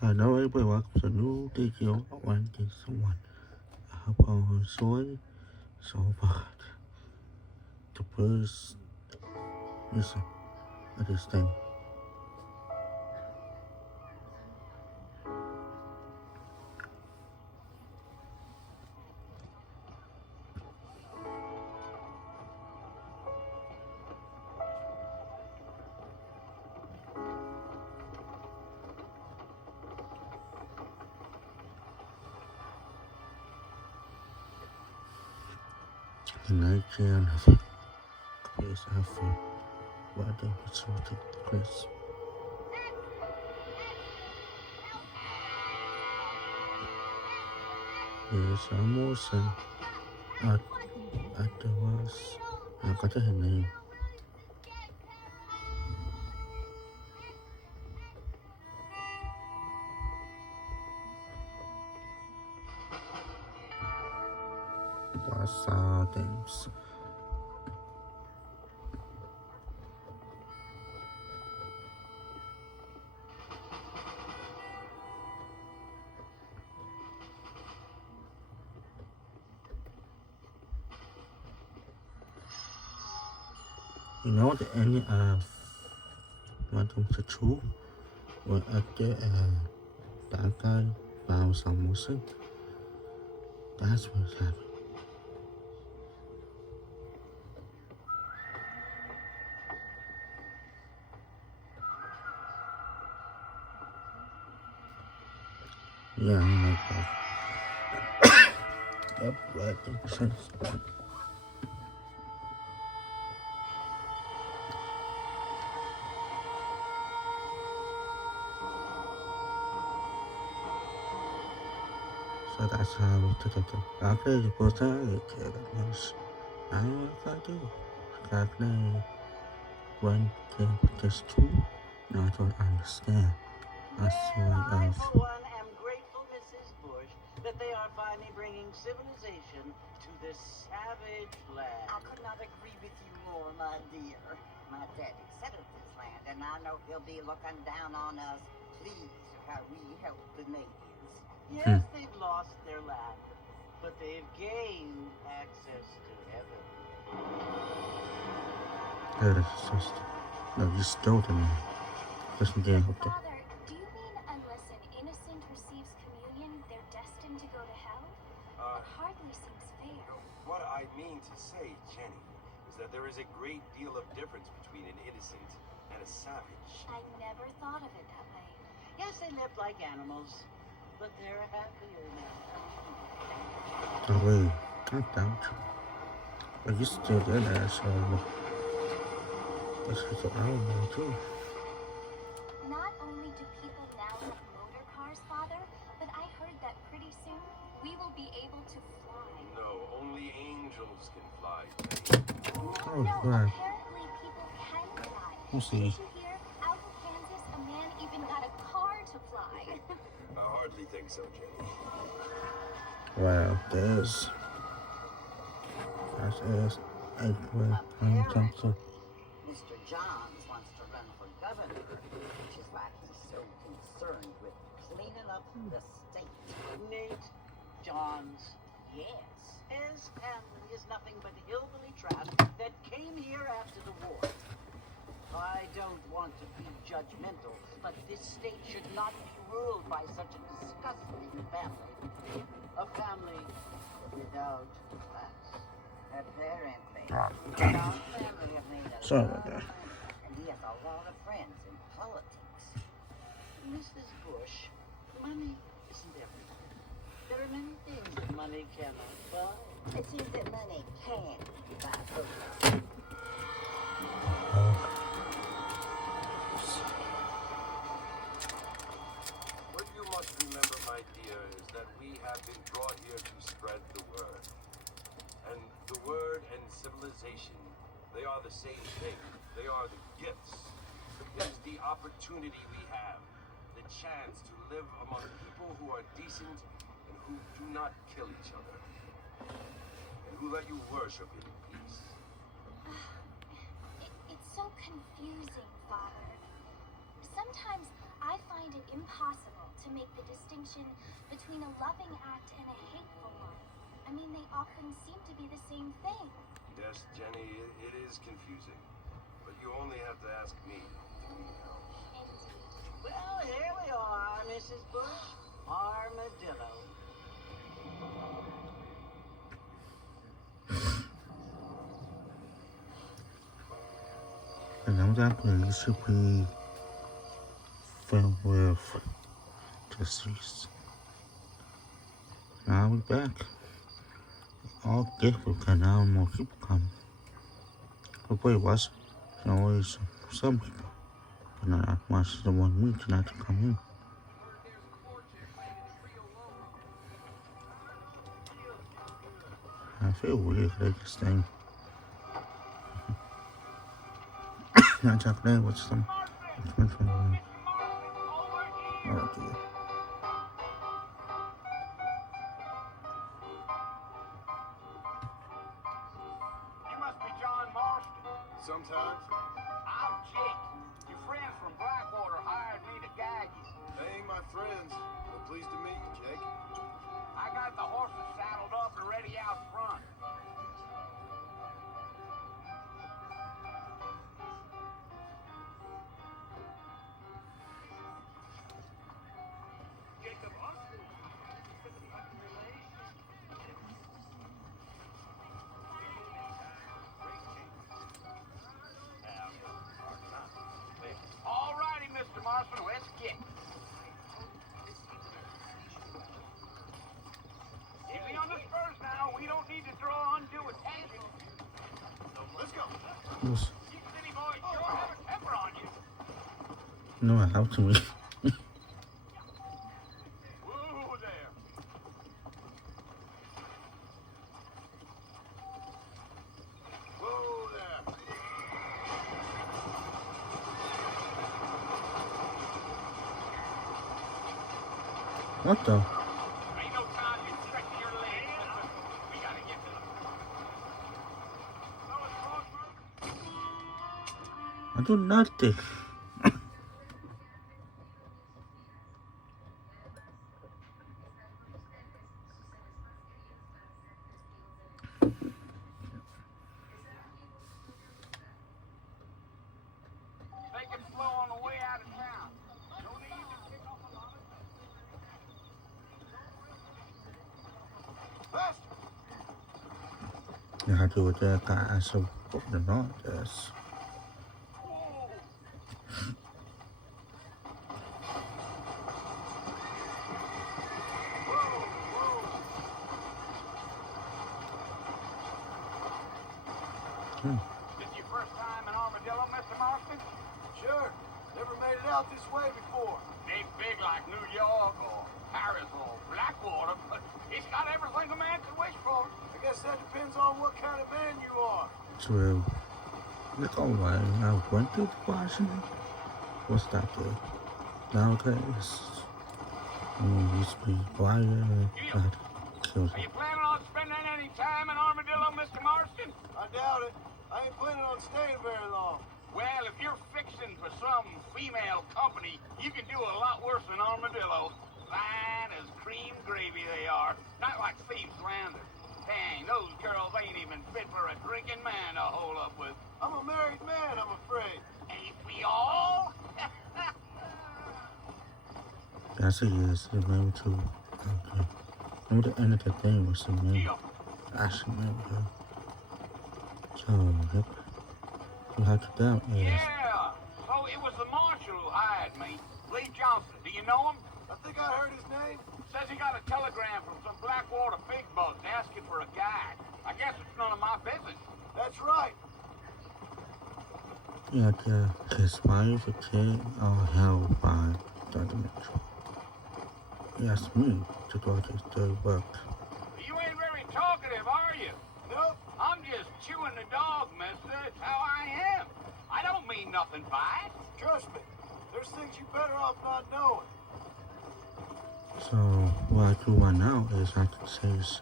Hello everybody, welcome to a new video. I want to get someone. I hope all enjoy so far. The first listen of this thing. And I care nothing. Please offer what they would so take place. There's a Marston at the was I got her name. Was things. You know the ending of Welcome to True? When after that guy found some Marston. That's what's happening. Yeah, I like that. Yep, right, that makes sense. So that's how we took it. I played the first time I care that much. I don't know what I do. I play one game with this two. Now I don't understand. I see I, for one, am grateful, Mrs. Bush, that they are finally bringing civilization to this savage land. I could not agree with you more, my dear. My daddy settled this land, and I know he'll be looking down on us, pleased how we help the natives. Yes, they've lost their land, but they've gained access to heaven. That is just. No, you stole the man. Listen to him. Father, do you mean unless an innocent receives communion, they're destined to go to hell? That hardly seems fair. What I mean to say, Jenny, is that there is a great deal of difference between an innocent and a savage. I never thought of it that way. Yes, they live like animals, but they're happier now. Oh, wait. I doubt you. But you still did that, so. This is our man, too. Not only do people now have motor cars, Father, but I heard that pretty soon we will be able to fly. No, only angels can fly, Jenny. Oh, No, right. apparently people can fly. We'll see. Did you hear? Out in Kansas, a man even got a car to fly. I hardly think so, Jenny. Wow, there's. That's April. Something. Mr. Johns wants to run for governor, which is why he's so concerned with cleaning up the state. Nate Johns, yes. His family is nothing but hillbilly trash that came here after the war. I don't want to be judgmental, but this state should not be ruled by such a disgusting family. A family without class. Apparently. John's family have made a Sorry lot about that. of money, and he has a lot of friends in politics. Mrs. Bush, money isn't everything. There are many things that money cannot buy. It seems that money can buy votes. What you must remember, my dear, is that we have been brought here to spread the word. And the word and civilization, they are the same thing. They are the gifts. It is the opportunity we have, the chance to live among people who are decent and who do not kill each other. And who let you worship in peace. It's so confusing, Father. Sometimes I find it impossible to make the distinction between a loving act and a hateful one. I mean, they often seem to be the same thing. Yes, Jenny, it is confusing. But you only have to ask me if you need help. Indeed. Well, here we are, Mrs. Bush. Armadillo. And I'm not really should be filled with disease. Now I'll be back. All grateful because now more people come. Hopefully it was always some people, but not as much as the one week not to come in. I feel weird like this thing. Not chocolate with some. Oh dear. You must be John Marston. Sometimes. I'm Jake. Your friends from Blackwater hired me to guide you. They ain't my friends. But pleased to meet you, Jake. I got the horses saddled up and ready out front. Jacob Austin. All righty, Mr. Marston, let's get. Easy on the spurs now. We don't need to draw undue attention. Let's go. Yes. You city boys sure have a temper on you. No, how to me. Whoa there. Whoa there. What the? Ain't no time you stretching your legs. We gotta get to them. I do nothing. Take it slow on the way out of town. No need to kick off a lot of Faster! You have to do that guy so the not this. This your first time in Armadillo, Mr. Marston? Sure. Never made it out this way before. Ain't big like New York or Paris or Blackwater, but it's got everything a man could wish for. I guess that depends on what kind of man you are. True. Look away. I went to Washington. What's that there? Nowadays, used to be quiet and God kills Are me. you planning on spending any time in Armadillo, Mr. Marston? I doubt it. I ain't planning on staying very long. Well, if you're fixing for some female company, you can do a lot worse than Armadillo. Fine as cream gravy they are. Not like Thieves Landing. Dang, those girls ain't even fit for a drinking man to hold up with. I'm a married man, I'm afraid. Ain't we all? Yes, it is. It's maybe too. Okay. Maybe the end of the thing was the name. Actually, maybe her. So, yep. You have to doubt is. Yeah. So it was the marshal who hired me. Lee Johnson. Do you know him? I think I heard his name. Says he got a telegram from some Blackwater big bugs asking for a guide. I guess it's none of my business. That's right. Yeah, his wife became held by the dimension. He asked me to do his dirty work. You ain't very talkative, are you? Nope. I'm just chewing the dog, mister. It's how I am. I don't mean nothing by it. Trust me. There's things you better off not knowing. So, what I do right now is I can chase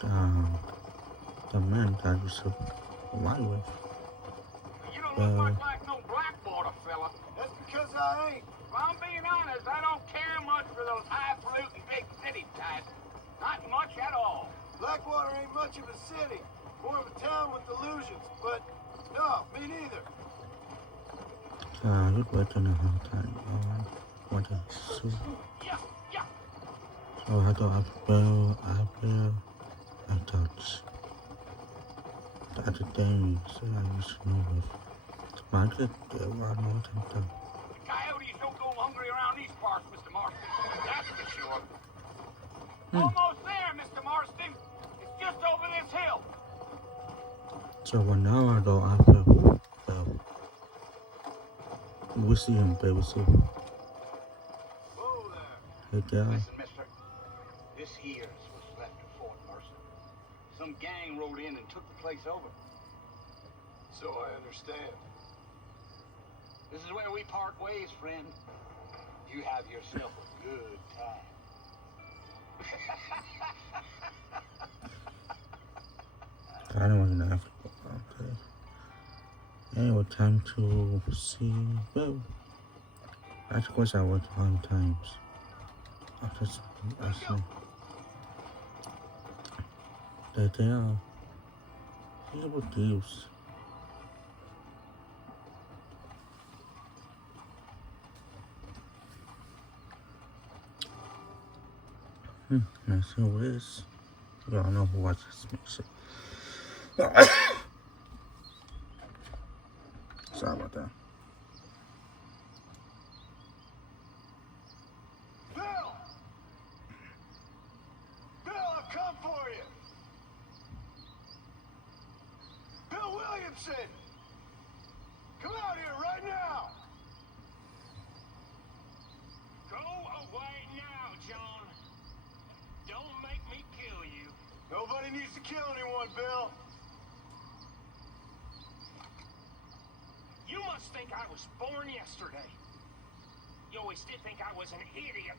the man that I used to ride with. You don't look much like no Blackwater fella. That's because I ain't. If I'm being honest, I don't city. More of a town with delusions, but no, me neither. You'd wait in a hard time on what I see. Yeah, yeah. So I go up I touch. The other things I used to know with market, there were more than them. The coyotes don't go hungry around these parts, Mr. Marston. That's for sure. Almost there, Mr. Marston. It's just over this hill. So 1 hour ago, after who? We see him, baby. So, Whoa there. hey, girl. Listen, mister. This here's what's left of Fort Marston. Some gang rode in and took the place over. So I understand. This is where we part ways, friend. You have yourself a good time. I don't want to Africa. Okay. Anyway, time to see. Well, of course, I worked 100 times. After I see. They are evil thieves. Let's see who it is. You all know who watches me. So. Sorry about that. Bill! Bill, I've come for you! Bill Williamson! Come out here right now! Go away now, John. Don't make me kill you. Nobody needs to kill anyone, Bill. You must think I was born yesterday. You always did think I was an idiot.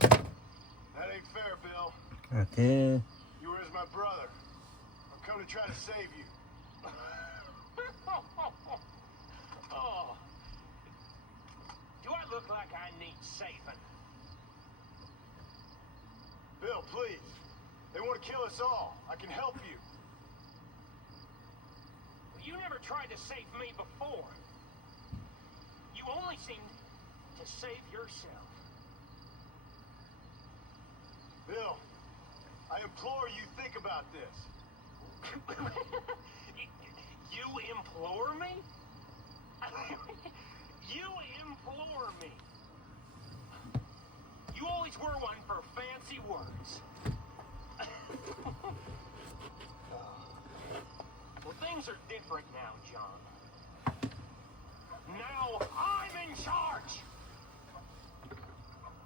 That ain't fair, Bill. Okay. You were as my brother. I've come to try to save you. Oh. Do I look like I need saving? Bill, please. They want to kill us all. I can help you. You never tried to save me before. You only seemed to save yourself. Bill, I implore you, think about this. You implore me? You implore me? You always were one for fancy words. Well, things are different now, John. Now I'm in charge!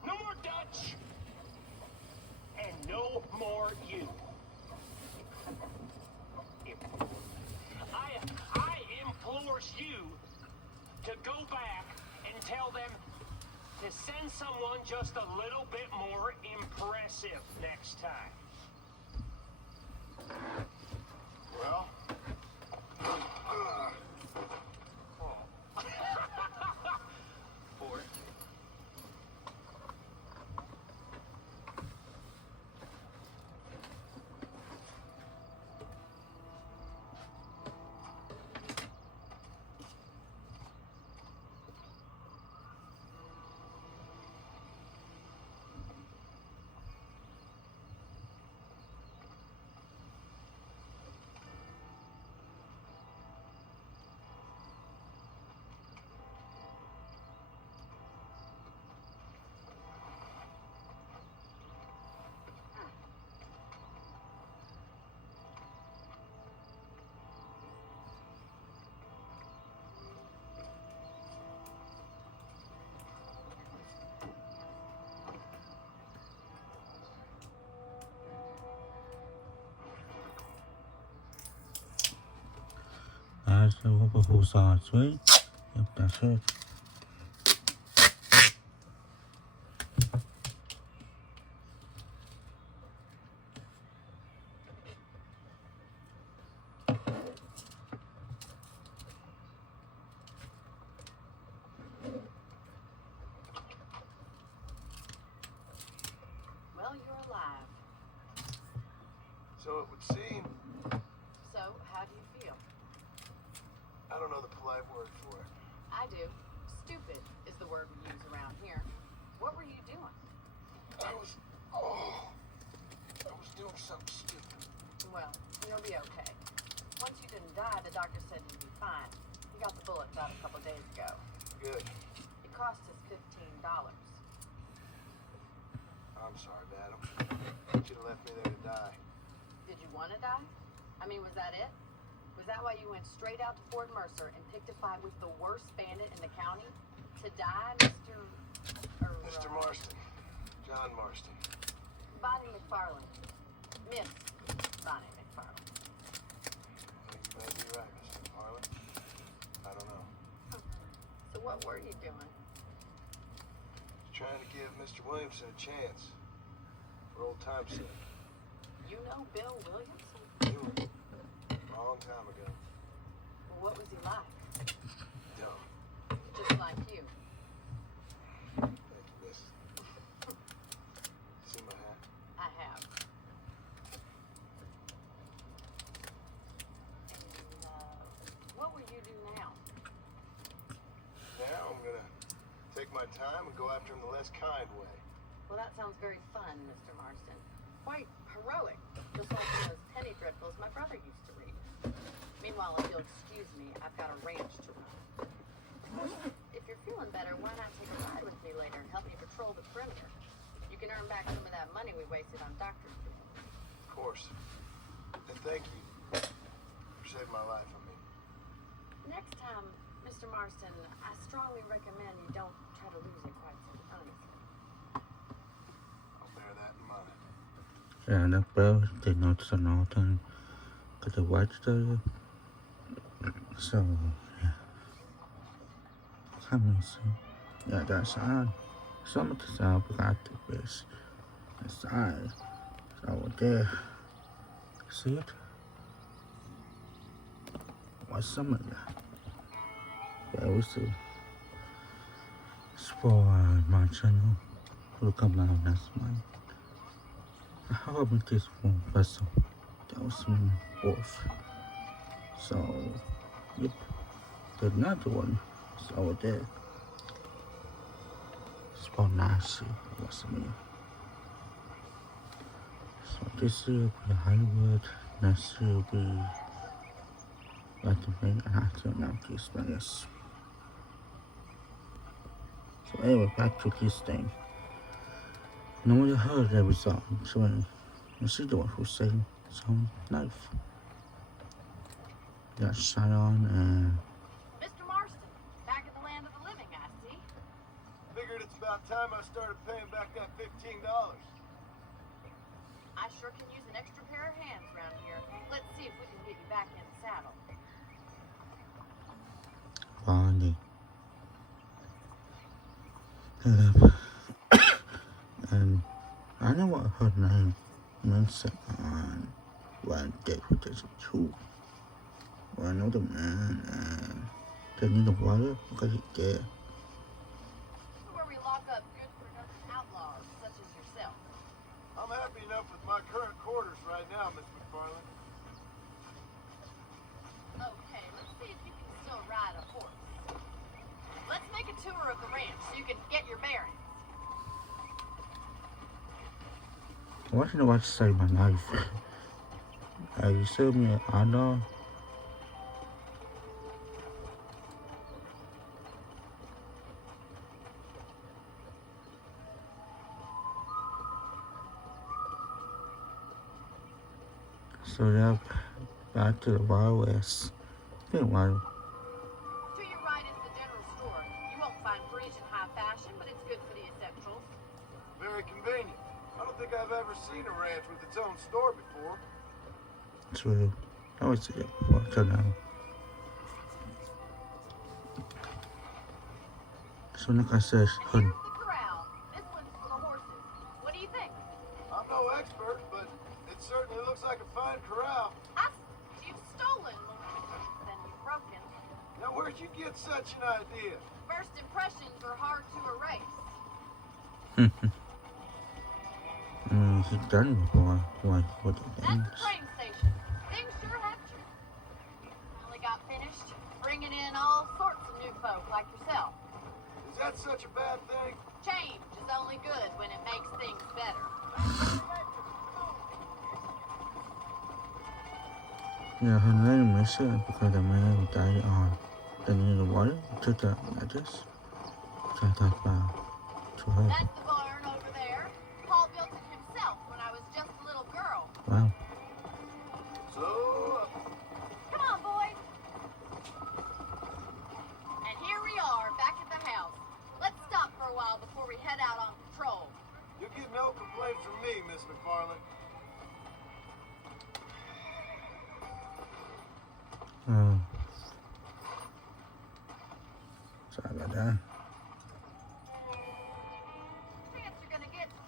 No more Dutch! And no more you. I implore you to go back and tell them to send someone just a little bit more impressive next time. Well... Or That's the one who saw it, right? Yep, that's it. Well, you're alive. So it would seem do you feel? I don't know the polite word for it. I do. Stupid is the word we use around here. What were you doing? I was doing something stupid. Well, you'll be okay. Once you didn't die, the doctor said you'd be fine. He got the bullets out a couple days ago. Good. It cost us $15. I'm sorry, madam. You should have left me there to die. Did you want to die? I mean, was that it? Was that why you went straight out to Fort Mercer and picked a fight with the worst bandit in the county? To die, Mr. Marston. John Marston. Bonnie McFarland. Miss Bonnie McFarland. Well, you may be right, Mr. McFarland. I don't know. So what were you doing? Trying to give Mr. Williamson a chance. For old time's sake. You know Bill Williamson? Knew him. Long time ago. Well, what was he like? Dumb. Just like you. Thank you, miss. See my hat? I have. And, what will you do now? Now I'm gonna take my time and go after him the less kind way. Well, that sounds very fun, Mr. Marston. Quite heroic. Just like those penny dreadfuls my brother used to read. Meanwhile, if you'll excuse me, I've got a ranch to run. If you're feeling better, why not take a ride with me later and help me patrol the perimeter? You can earn back some of that money we wasted on doctor's bills. Of course. And thank you for saving my life, I mean. Next time, Mr. Marston, I strongly recommend you don't try to lose it quite so honestly. I'll bear that in mind. Yeah, that bell did not so northern because the white story. So, yeah. Come and see. Yeah, that's on. Some of the sound got the best. It's on. It's over there. See it? What's some of that? Yeah, we see. It's for my channel. Look up now next month. I hope it is one vessel. That was some wolf. So, yep. The another one is over there. It's for Nancy. What's me? So this year will be Hollywood. Next year will be Latin and I don't know this Spanish. So anyway, back to this thing. No one heard every song, so she's the one who sang some knife. Got Sion and Mr. Marston, back in the land of the living, I see. Figured it's about time I started paying back that $15. I sure can use an extra pair of hands around here. Let's see if we can get you back in the saddle. Bonnie. And I know what her name means on one day with this two. Well, I know the man and they need the water because he's dead. Where we lock up good for nothing outlaws such as yourself. I'm happy enough with my current quarters right now, Miss McFarland. Okay, let's see if you can still ride a horse. Let's make a tour of the ranch so you can get your bearings. I want you to watch say my knife. You saved me an honor. So yeah, back to the Wild West. Been a while. To your right is the general store. You won't find Parisian high fashion, but it's good for the essentials. Very convenient. I don't think I've ever seen a ranch with its own store before. True. I would say that before. So now. So like I said, And here's the corral. This one's for the horses. What do you think? I'm no expert, but it certainly looks like a fine corral. You've stolen more than you've broken. Now, where'd you get such an idea? First impressions are hard to erase. I mean, he's done before. Like, what the That's things? the train station. Things sure have changed. bringing in all sorts of new folk like yourself. Is that such a bad thing? Change is only good when it makes things better. Yeah, her name is because the man who died on the near the water took the address. So I thought to her. That's the barn over there. Paul built it himself when I was just a little girl. Wow. So, Come on, boys. And here we are, back at the house. Let's stop for a while before we head out on patrol. you get no complaint from me, Miss McFarland. Sorry about that. Chance you're gonna get to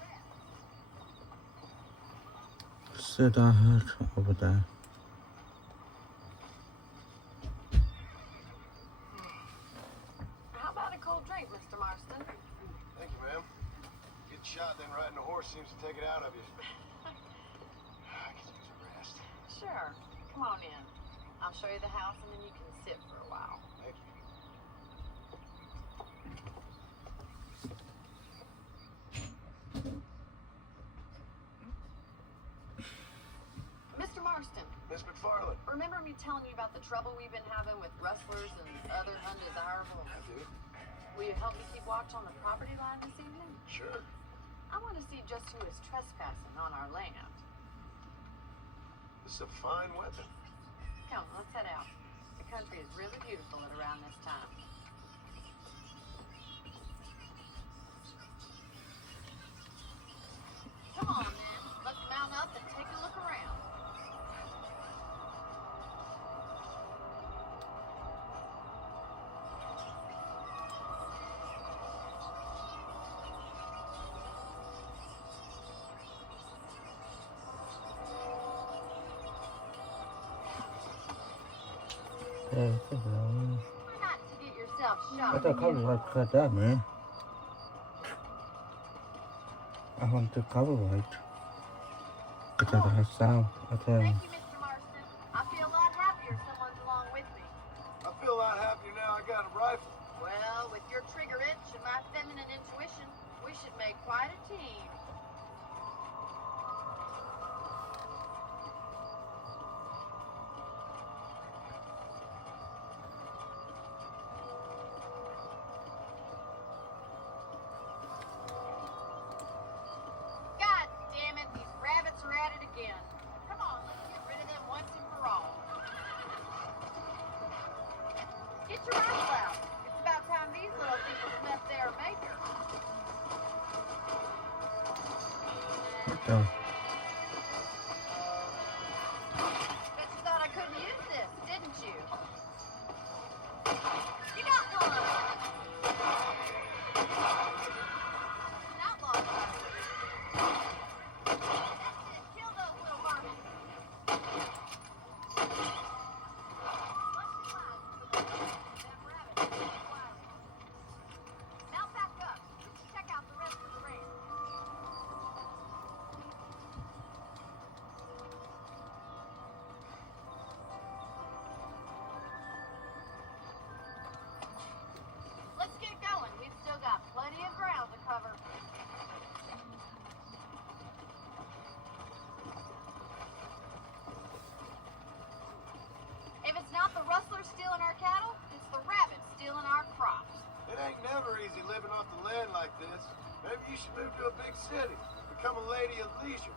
this. Sit on her over there. How about a cold drink, Mr. Marston? Thank you, ma'am. Getting shot, then riding a horse seems to take it out of you. I could use a rest. Sure. Come on in. I'll show you the house and then you can sit for a while. Thank you. Mr. Marston, Miss McFarland. remember me telling you about the trouble we've been having with rustlers and other undesirables? I do. Will you help me keep watch on the property line this evening? Sure. I want to see just who is trespassing on our land. This is a fine weapon. Come, let's head out. The country is really beautiful at around this time. Come on, then. Let's mount up and take a look around. Yeah, it's a brown. Not to get yourself I shot. thought cover white cut that, man. I want the cover white. Because of her sound. Okay. Thank you, Mr. Marston. I feel a lot happier someone's along with me. I feel a lot happier now I got a rifle. Well, with your trigger itch and my feminine intuition, we should make quite a team. God damn it, these rabbits are at it again. Come on, let's get rid of them once and for all. Get your rifle out. It's about time these little people met their maker. So, Bet you thought I couldn't use this, didn't you? You got one! An outlaw rifle. That's it, kill those little varmints. Watch your eyes for the them rabbits. Now back up. Let's check out the rest of the range. Let's get going. We've still got plenty of ground to cover. If it's not the rustlers stealing our cattle, it's the rabbits stealing our crops. It ain't never easy living off the land like this. Maybe you should move to a big city. Become a lady of leisure.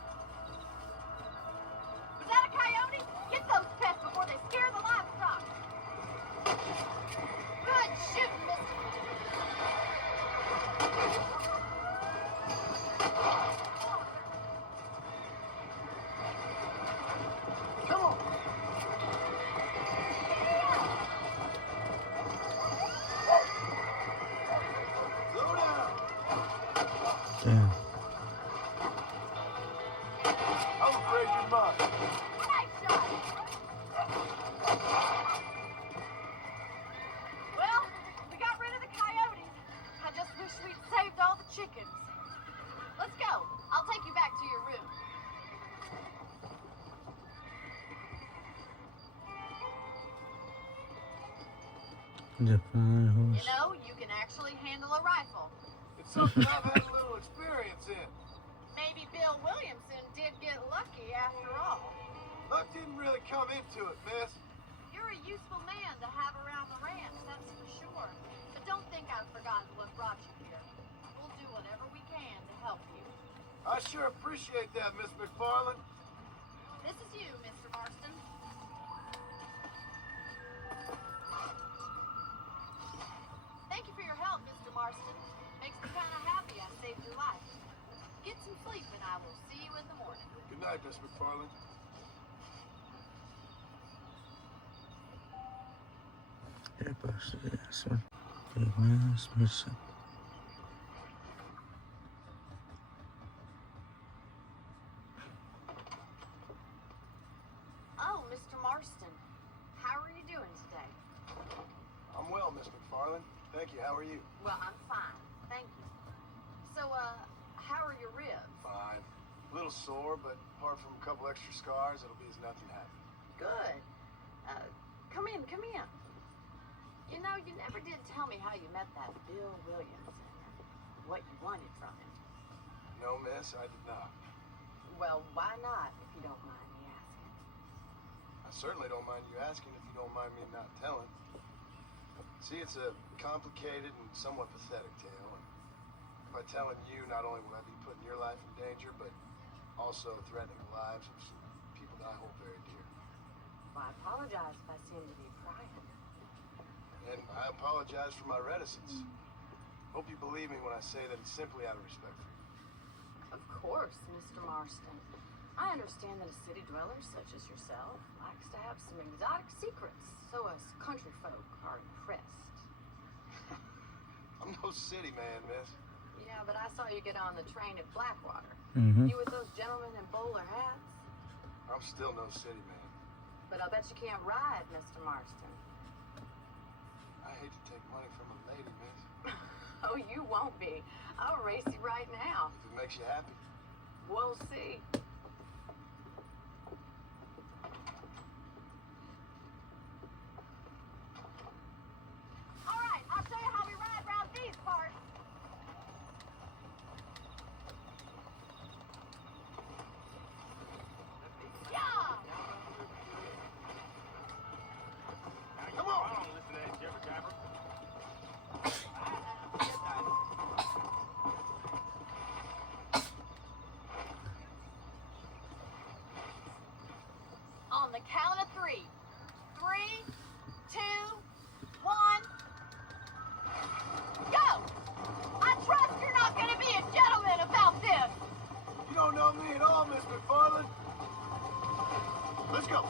Was that a coyote? Get those pests before they scare the livestock. Good shooting, mister. Come on. Slow down. damn. I'm afraid you're mine. Nice shot. Well, we got rid of the coyotes. I just wish we'd saved all the chickens. Let's go. I'll take you back to your room. The fine You horse. know, you can actually handle a rifle. It's something I've had a little experience in. Maybe Bill Williamson did get lucky after all. Luck didn't really come into it, miss. You're a useful man to have around the ranch, that's for sure. But don't think I've forgotten what brought you here. We'll do whatever we can to help you. I sure appreciate that, Miss McFarland. This is you, Mr. Marston. Thank you for your help, Mr. Marston. Makes me kind of happy I saved your life. Get some sleep and I will see you in the morning. Good night, Miss McFarland. Yeah, boss. Yes, one. Big man's missing. Oh, Mr. Marston. How are you doing today? I'm well, Miss McFarland. Thank you. How are you? Well, I'm fine. Thank you. So, how are your ribs? Fine. A little sore, but apart from a couple extra scars, it'll be as nothing happened. Good. Come in, come in. You know, you never did tell me how you met that Bill Williamson and what you wanted from him. No, miss, I did not. Well, why not, if you don't mind me asking? I certainly don't mind you asking if you don't mind me not telling. See, it's a complicated and somewhat pathetic tale, and by telling you, not only will I be putting your life in danger, but also threatening the lives of some people that I hold very dear. Well, I apologize if I seem to be prying. And I apologize for my reticence. Hope you believe me when I say that it's simply out of respect for you. Of course, Mr. Marston. I understand that a city dweller such as yourself likes to have some exotic secrets, so us country folk are impressed. I'm no city man, miss. Yeah, but I saw you get on the train at Blackwater. Mm-hmm. You with those gentlemen in bowler hats? I'm still no city man. But I'll bet you can't ride, Mr. Marston. I hate to take money from a lady, miss. Oh, you won't be. I'll race you right now. If it makes you happy. We'll see. All right, I'll show you how we ride around these parts. Yeah! Come on! I don't listen to that jibber jabber. On the count of three. 3, 2, 1. Go! I trust you're not going to be a gentleman about this. You don't know me at all, Miss McFarland. Let's go.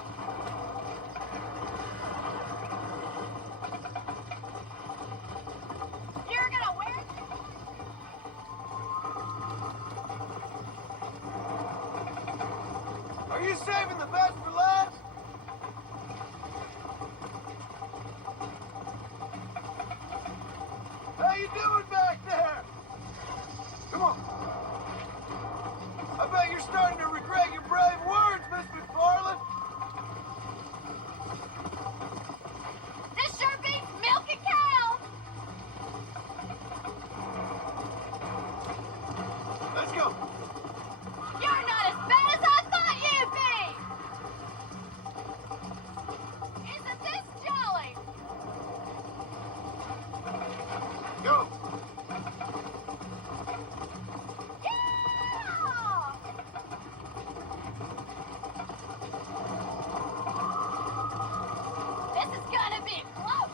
You're going to win? Are you saving the best for last? How you doing back there? Come on. I bet you're starting to regret your brave words, Miss McFarland. This sure beats milking cows. Let's go. You're not as bad as I thought you'd be. Isn't this jolly? Go. Yeah! This is gonna be close.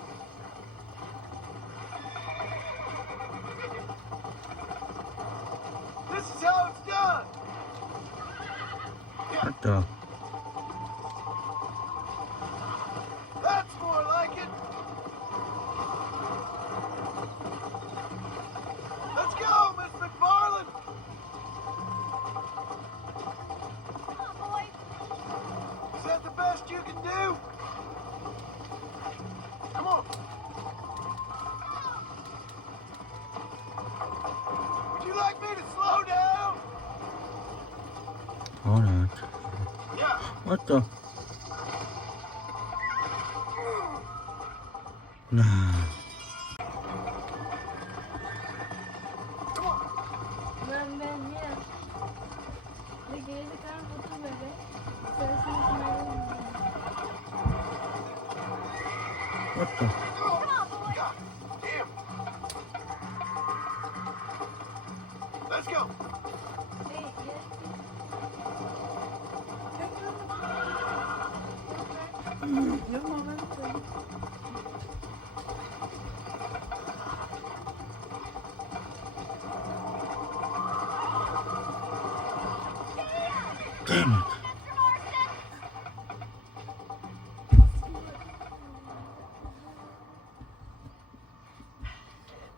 This is how it's done. What the? That's more like it. Let's go, Miss McFarland. Come on, boys. Is that the best you can do? Come on. Would you like me to slow down? Hold on. Yeah. What the? Nah. What the? God damn. Let's go. Damn it.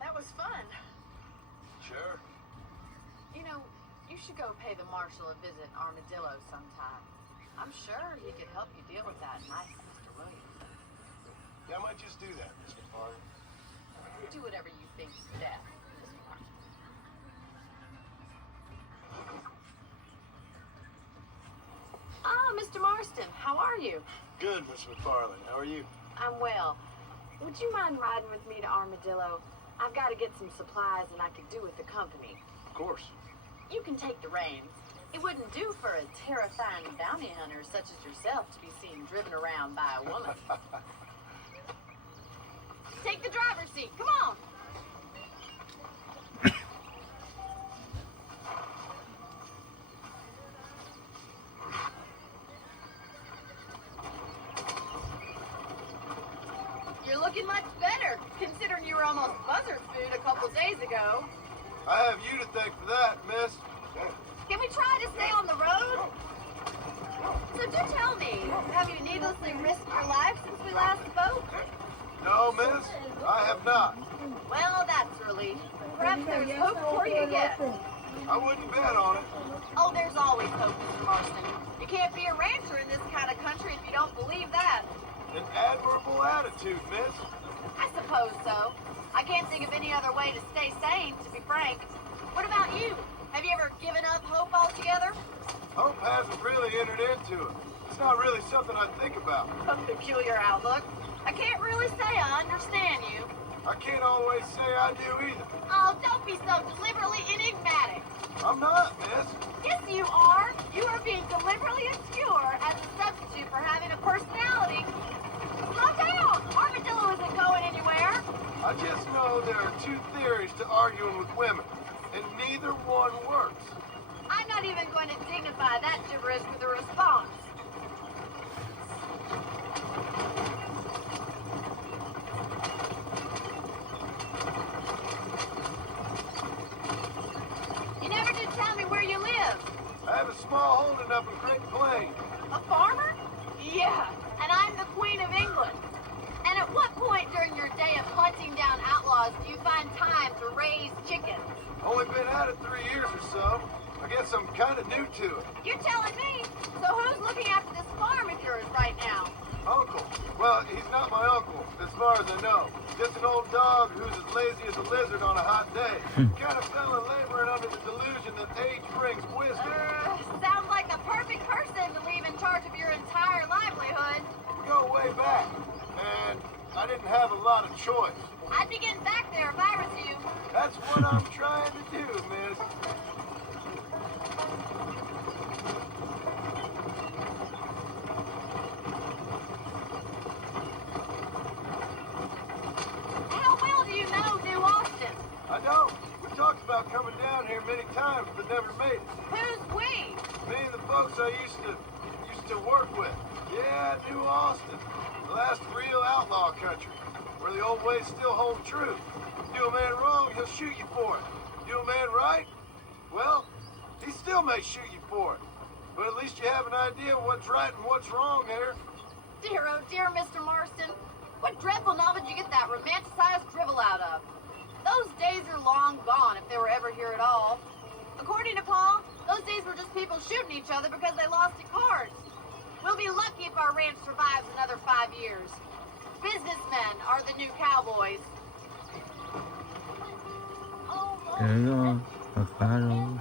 That was fun. Sure. You know, you should go pay the marshal a visit in Armadillo sometime. I'm sure he could help you deal with that nice Mr. Williams. Yeah, I might just do that, Mr. Farley. Do whatever you think's best, Mr. Marston. Ah, Mr. Marston, how are you? Good, Miss McFarlane. How are you? I'm well. Would you mind riding with me to Armadillo? I've got to get some supplies and I could do with the company. Of course. You can take the reins. It wouldn't do for a terrifying bounty hunter such as yourself to be seen driven around by a woman. Take the driver's seat. Come on. You're looking much better, considering you were almost buzzard food a couple days ago. I have you to thank for that, miss. Can we try to stay on the road? So do tell me, have you needlessly risked your life since we last spoke? No, miss, I have not. Well, that's a relief. Perhaps there's hope for you yet. I wouldn't bet on it. Oh, there's always hope, Mr. Marston. You can't be a rancher in this kind of country if you don't believe that. An admirable attitude, miss. I suppose so. I can't think of any other way to stay sane, to be frank. What about you? Have you ever given up hope altogether? Hope hasn't really entered into it. It's not really something I think about. A peculiar outlook. I can't really say I understand you. I can't always say I do either. Oh, don't be so deliberately enigmatic. I'm not, miss. Yes, you are. You are being deliberately obscure as a substitute for having a personality. Slow down. Armadillo isn't going anywhere. I just know there are two theories to arguing with women, and neither one works. I'm not even going to dignify that gibberish with a response. You never did tell me where you live. I have a small holding up in Great Plains. A farmer? Yeah, and I'm the Queen of England. And at what point during your day of hunting down outlaws do you find time to raise chickens? Only been at it 3 years or so. I guess I'm kind of new to it. You're telling me? So who's looking after this farm of yours right now? Uncle. Well, he's not my uncle, as far as I know. Just an old dog who's as lazy as a lizard on a hot day. Kind of fella laboring under the delusion that age brings wisdom. Sounds like the perfect person to leave in charge of your entire livelihood. We go way back, and I didn't have a lot of choice. I'd be getting back there if I was you. That's what I'm trying to do, miss. How well do you know New Austin? I don't. We talked about coming down here many times, but never made it. Who's we? Me and the folks I used to work with. Yeah, New Austin. The last real outlaw country, where the old ways still hold true. Do a man wrong, he'll shoot you for it. Do a man right, well, he still may shoot you for it. But at least you have an idea of what's right and what's wrong there. Dear, oh dear, Mr. Marston. What dreadful novel did you get that romanticized drivel out of? Those days are long gone, if they were ever here at all. According to Paul, those days were just people shooting each other because they lost at cards. We'll be lucky if our ranch survives another 5 years. Businessmen are the new cowboys. There you are. Avocado.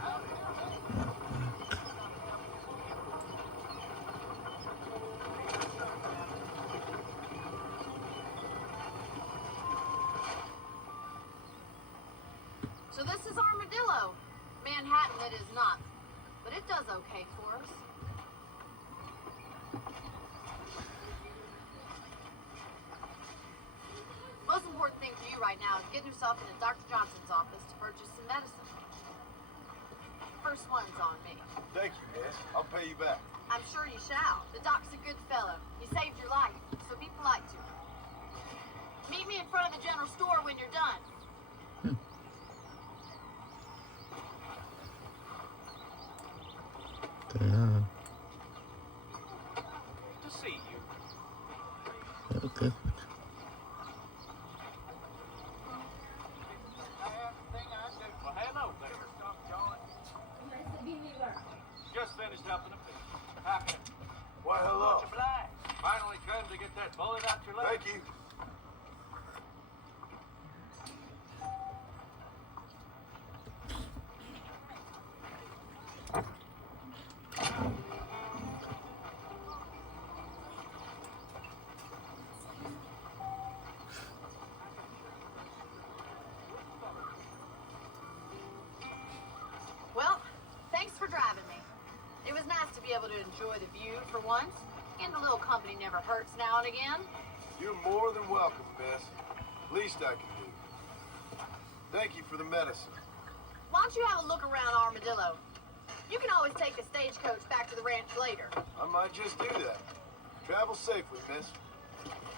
it is not. But it does okay for us. Most important thing for you right now is getting yourself into Dr. Johnson's office to purchase some medicine. First one's on me. Thank you, miss. I'll pay you back. I'm sure you shall. The doc's a good fellow. He saved your life, so be polite to him. Meet me in front of the general store when you're done. Yeah. To see you. Okay. Everything I do. Well, hello there. John. Just finished up in the field. Why, hello. Much obliged. Finally come to get that bullet out your leg. Thank you. Well, thanks for driving me. It was nice to be able to enjoy the view for once. Getting a little company never hurts now and again. You're more than welcome, miss. Least I can do. Thank you for the medicine. Why don't you have a look around Armadillo? You can always take the stagecoach back to the ranch later. I might just do that. Travel safely, miss.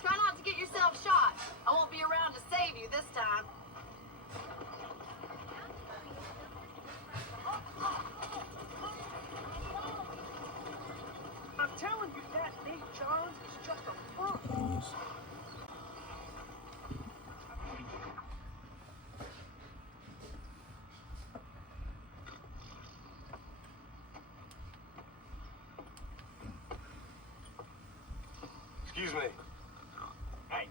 Try not to get yourself shot. I won't be around to save you this time. I'm telling you, that Nate Johns is just a front. Yes. Excuse me. Hey,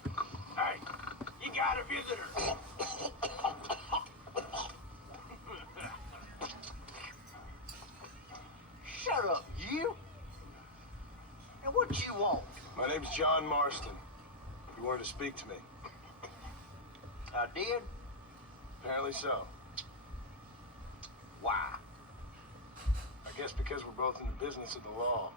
you got a visitor. Shut up, you. And what you want? My name's John Marston. You wanted to speak to me. I did? Apparently so. Why? I guess because we're both in the business of the law.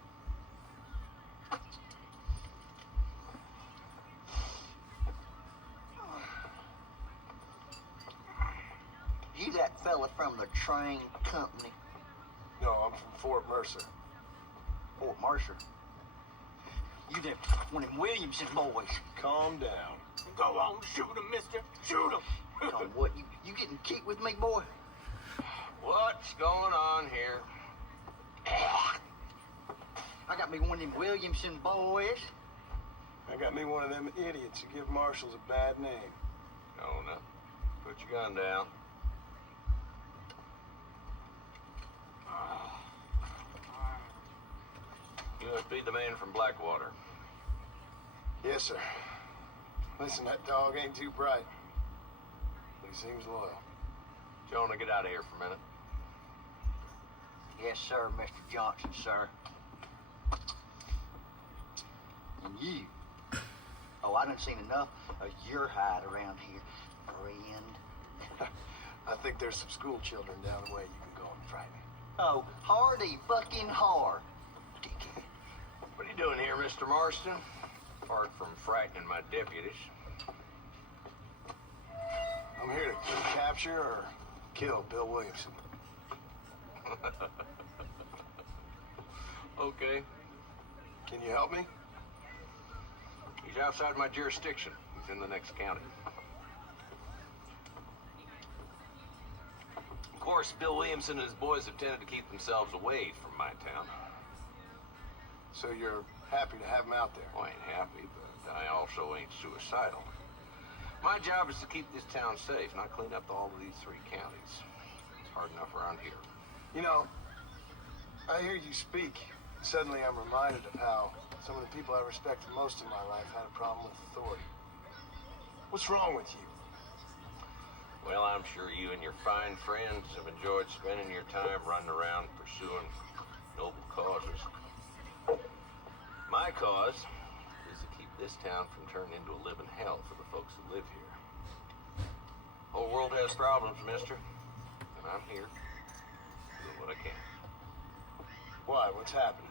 You that fella from the train company, No, I'm from Fort Mercer. Fort Mercer. You that one of them Williamson boys. Calm down. Go on, shoot him, mister. Shoot him. Tom, what, you getting keep with me, boy? What's going on here? I got me one of them Williamson boys. I got me one of them idiots who give marshals a bad name. Oh, no. Put your gun down. You must be the man from Blackwater. Yes, sir. Listen, that dog ain't too bright. But he seems loyal. Jonah, get out of here for a minute. Yes, sir, Mr. Johnson, sir. And you. Oh, I done seen enough of your hide around here, friend. I think there's some school children down the way you can go and frighten. Oh, hardy fucking hard. Dickhead. What are you doing here, Mr. Marston? Apart from frightening my deputies. I'm here to capture or kill Bill Williamson. Okay. Can you help me? He's outside my jurisdiction. He's in the next county. Of course, Bill Williamson and his boys have tended to keep themselves away from my town. So you're happy to have him out there? Well, I ain't happy, but I also ain't suicidal. My job is to keep this town safe, not clean up all of these 3 counties. It's hard enough around here. You know, I hear you speak. Suddenly I'm reminded of how some of the people I respected most in my life had a problem with authority. What's wrong with you? Well, I'm sure you and your fine friends have enjoyed spending your time running around pursuing noble causes. My cause is to keep this town from turning into a living hell for the folks who live here. The whole world has problems, mister, and I'm here to Why? What's happening?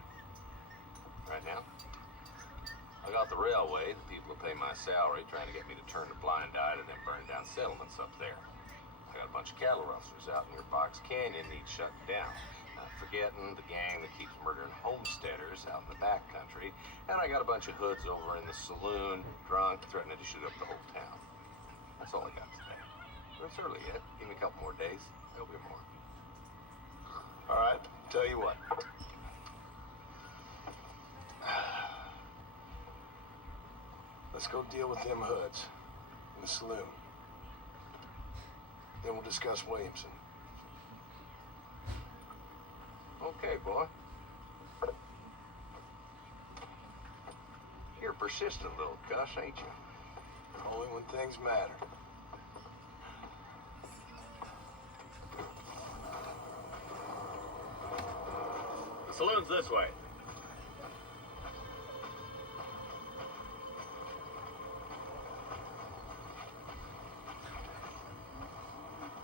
Right now, I got the railway, the people who pay my salary, trying to get me to turn a blind eye to them burn down settlements up there. I got a bunch of cattle rustlers out near Box Canyon need shutting down. Not forgetting the gang that keeps murdering homesteaders out in the back country. And I got a bunch of hoods over in the saloon, drunk, threatening to shoot up the whole town. That's all I got today. But it's early yet. Give me a couple more days. There'll be more. All right, tell you what. Let's go deal with them hoods in the saloon. Then we'll discuss Williamson. Okay, boy. You're a persistent little cuss, ain't you? Only when things matter. The saloon's this way.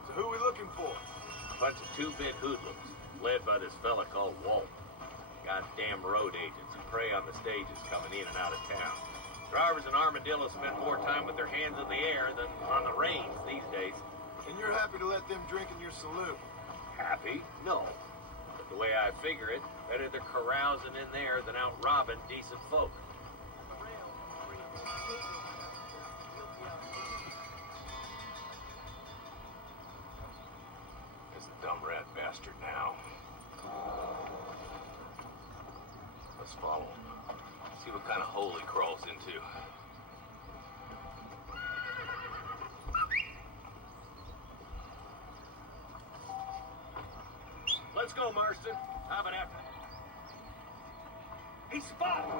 So who are we looking for? Bunch of two-bit hoodlums, led by this fella called Walt. Goddamn road agents who prey on the stages coming in and out of town. Drivers in Armadillo spend more time with their hands in the air than on the reins these days. And you're happy to let them drink in your saloon? Happy? No. But the way I figure it, better they're carousing in there than out robbing decent folk. There's the dumb rat bastard now. Let's follow him. See what kind of hole he crawls into. Let's go, Marston. How about after? He's spotted!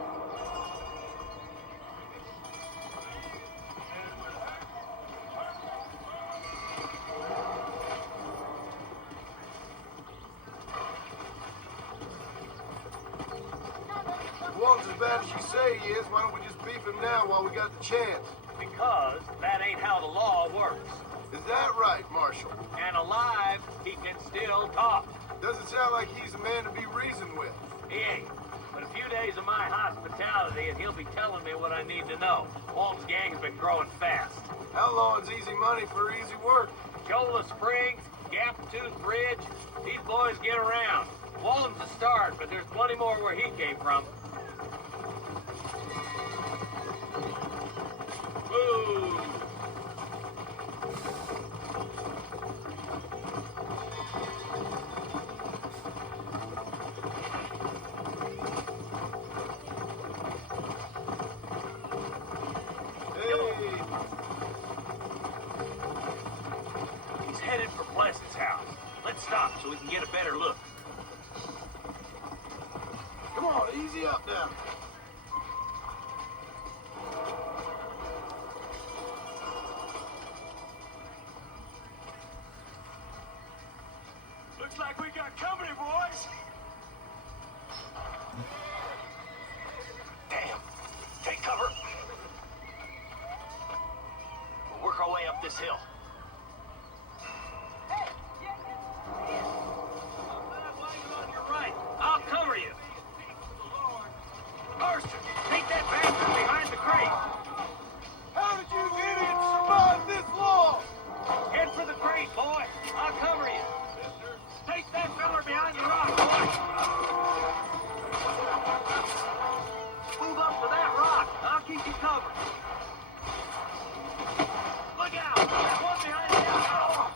If Walton's as bad as you say he is, why don't we just beef him now while we got the chance? Because that ain't how the law works. Is that right, Marshal? And alive, he can still talk. Doesn't sound like he's a man to be reasoned with. He ain't. But a few days of my hospitality and he'll be telling me what I need to know. Walton's gang's been growing fast. How long's easy money for easy work? Shola Springs, Gap Tooth Bridge, these boys get around. Walton's a start, but there's plenty more where he came from. Ooh. He's headed for Blessed's house. Let's stop so we can get a better look. Come on, easy up now. Looks like we got company, boys. Damn. Take cover. We'll work our way up this hill. I'll cover you. Marston, take that bastard behind the crate. How did you idiots survive this long? Head for the crate, boy. I'll cover you. Take that feller behind the rock, boy. Move up to that rock. I'll keep you covered. Look out. There's one behind the rock.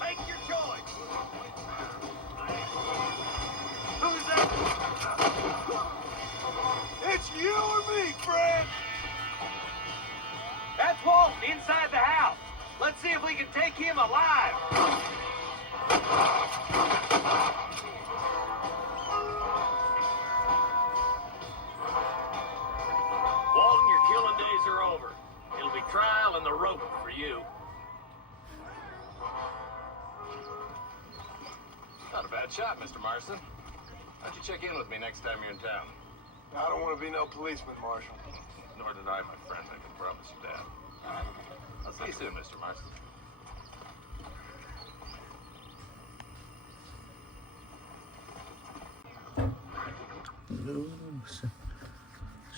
Make your choice. Who's that? It's you or me, friend. That's Walt inside the house. Let's see if we can take him alive. Walton, your killing days are over. It'll be trial and the rope for you. Not a bad shot, Mr. Marston. Why don't you check in with me next time you're in town? I don't want to be no policeman, Marshal. nor deny my friend, I can promise you that. I'll see you soon, Mr. Marston.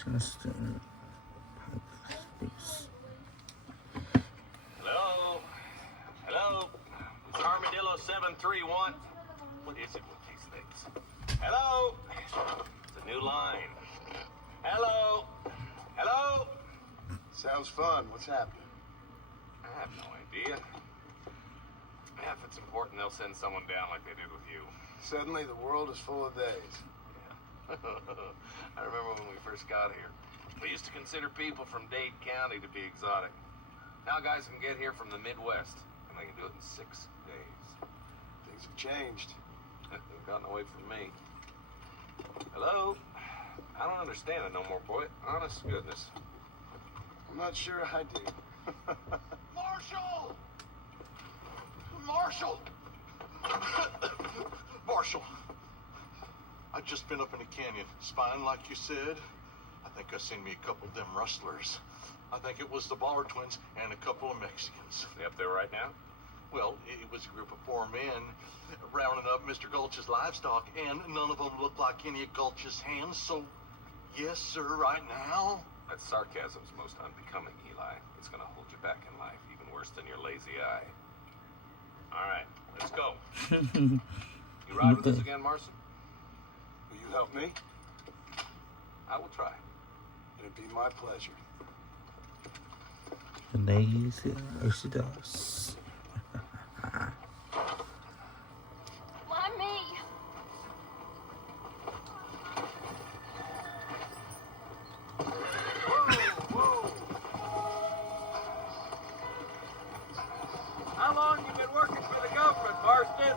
Just space. Hello? Hello? It's Armadillo 731. What is it with these things? Hello? It's a new line. Hello? Hello? Sounds fun. What's happening? I have no idea. Yeah, if it's important, they'll send someone down like they did with you. Suddenly, the world is full of days. Yeah. I remember when we first got here. We used to consider people from Dade County to be exotic. Now guys can get here from the Midwest, and they can do it in 6 days. Things have changed. They've gotten away from me. Hello? I don't understand it no more, boy. Honest to goodness. I'm not sure I do. Marshall! Marshall! Marshall! I just been up in the canyon, spying like you said. I think I seen me a couple of them rustlers. I think it was the Baller twins and a couple of Mexicans. They up there right now? Well, it was a group of 4 men rounding up Mr. Gulch's livestock, and none of them looked like any of Gulch's hands, so yes, sir, right now. That sarcasm's most unbecoming, Eli. It's gonna hold you back in life, even worse than your lazy eye. All right, let's go. You ride with us again, Marston? Will you help me? I will try. It'd be my pleasure. Lazy as she does. Why me? How long you been working for the government, Marston?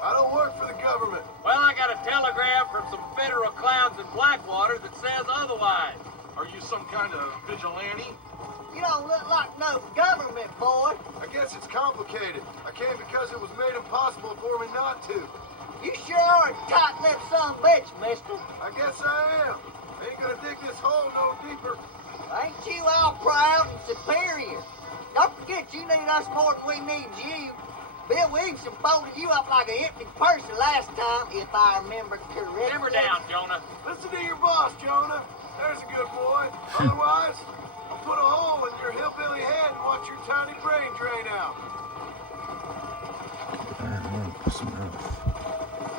I don't work for the government. Well, I got a telegram from some federal clowns in Blackwater that says otherwise. Are you some kind of vigilante? You don't look like no government boy. I guess it's complicated. I came because it was made impossible for me not to. You sure are a tight-lipped son of a bitch, mister. I guess I am. I ain't gonna dig this hole no deeper. Ain't you all proud and superior? Don't forget you need us more than we need you. Bill Williamson folded you up like an empty person last time, if I remember correctly. Simmer down, Jonah. Listen to your boss, Jonah. There's a good boy. Otherwise, I'll put a hole in your hillbilly head and watch your tiny brain drain out.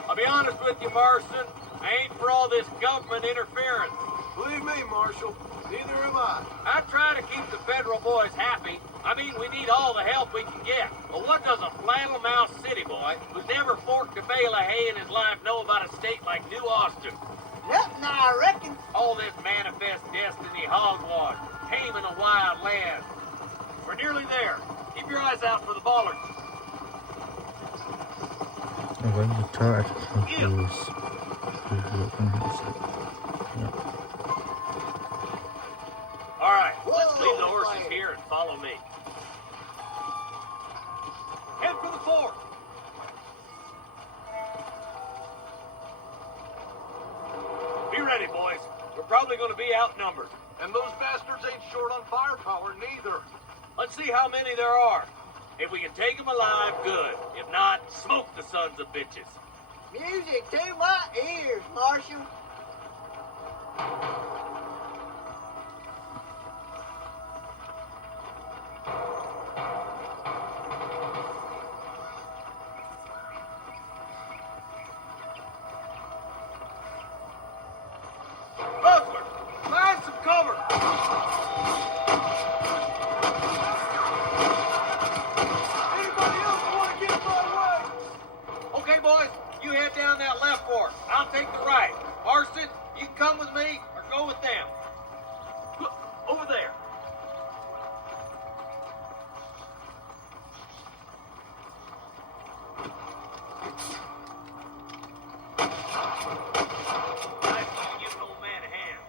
I'll be honest with you, Marston. I ain't for all this government interference. Believe me, Marshal, neither am I. I try to keep the federal boys happy. I mean, we need all the help we can get. But what does a flannel-mouthed city boy who's never forked a bale of hay in his life know about a state like New Austin? Nothing, I reckon. All this manifest destiny hogwash, taming a wild land. We're nearly there. Keep your eyes out for the bollards. I'm going to try to confuse. All right, let's leave the horses here and follow me. Head for the fort. Be ready, boys. We're probably going to be outnumbered. And those bastards ain't short on firepower, neither. Let's see how many there are. If we can take them alive, good. If not, smoke the sons of bitches. Music to my ears, Marshal. Butler, find some cover. Anybody else want to get in my way? Okay, boys, you head down that left fork. I'll take the right. Marston, you can come with me or go with them. Look, over there. Nice to give an old man a hand.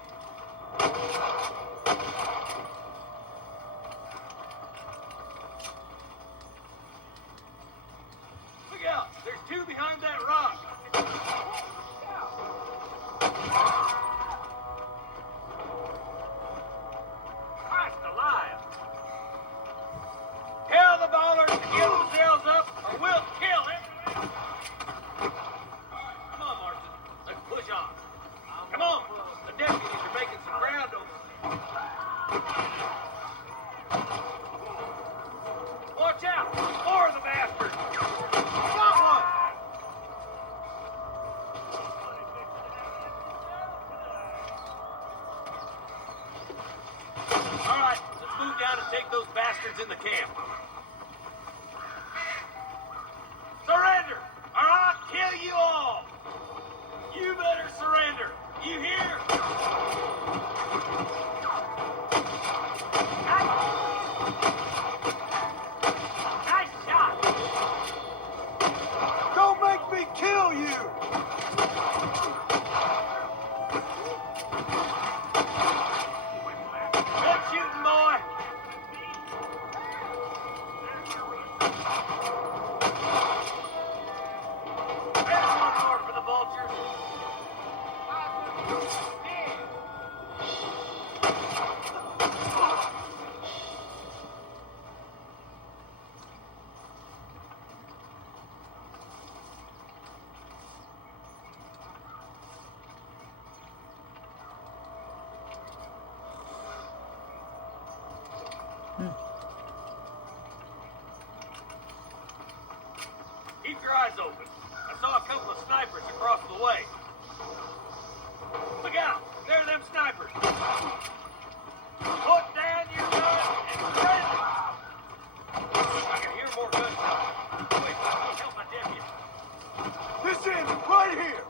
Watch out! More of the bastards! Got one! All right, let's move down and take those bastards in the camp. Surrender, or I'll kill you all! You better surrender. You hear? Nice shot! Don't make me kill you! Good shooting, boy! There's one more for the vultures. Keep your eyes open. I saw a couple of snipers across the way. Look out! There are them snipers! Put down your gun and surrender! I can hear more gunshots. Wait, let me help my deputy. This ends right here!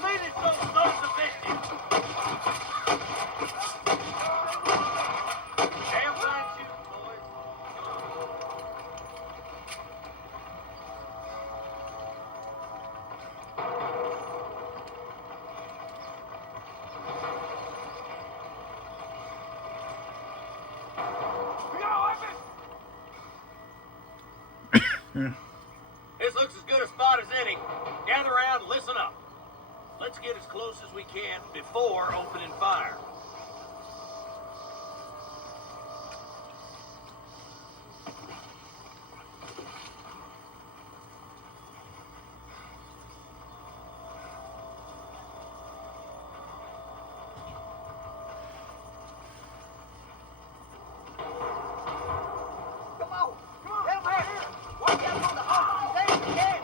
Finish those sons of bitches! Damn fine shooting, boys. We got weapons! This looks as good a spot as any. Gather around and listen up. Let's get as close as we can before opening fire. Come on! Help me! Watch out for the hostages and the cat!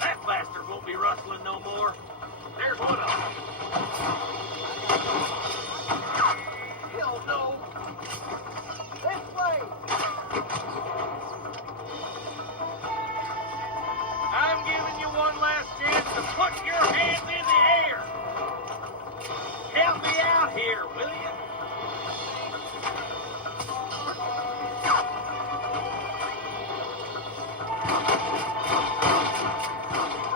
That bastard won't be rustling no more. There's one of them. Hell no! This way! I'm giving you one last chance to put your hands in the air. Help me out here, will you?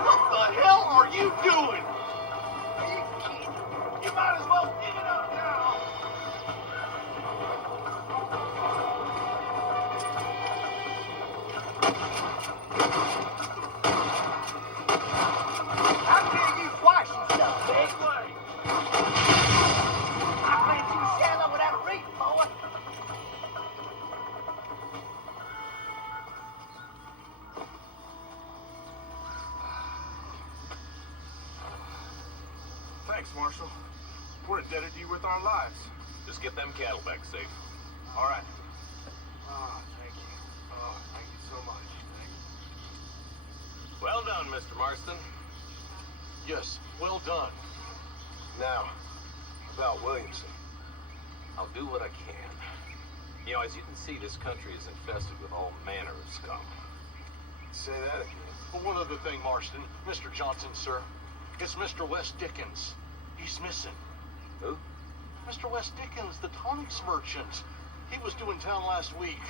What the hell are you doing? Are you kidding? You might as well give it up now. I'll kill you twice, you son of a bitch. This way. I plant you shallow without a reason, boy. Thanks, Marshal. We're indebted to you with our lives. Just get them cattle back safe. All right. Ah, thank you. Oh, thank you so much. Thank you. Well done, Mr. Marston. Yes, well done. Now, about Williamson. I'll do what I can. You know, as you can see, this country is infested with all manner of scum. Say that again. Well, one other thing, Marston. Mr. Johnson, sir. It's Mr. Wes Dickens. He's missing. Who? Mr. Wes Dickens, the tonics merchant. He was due in town last week.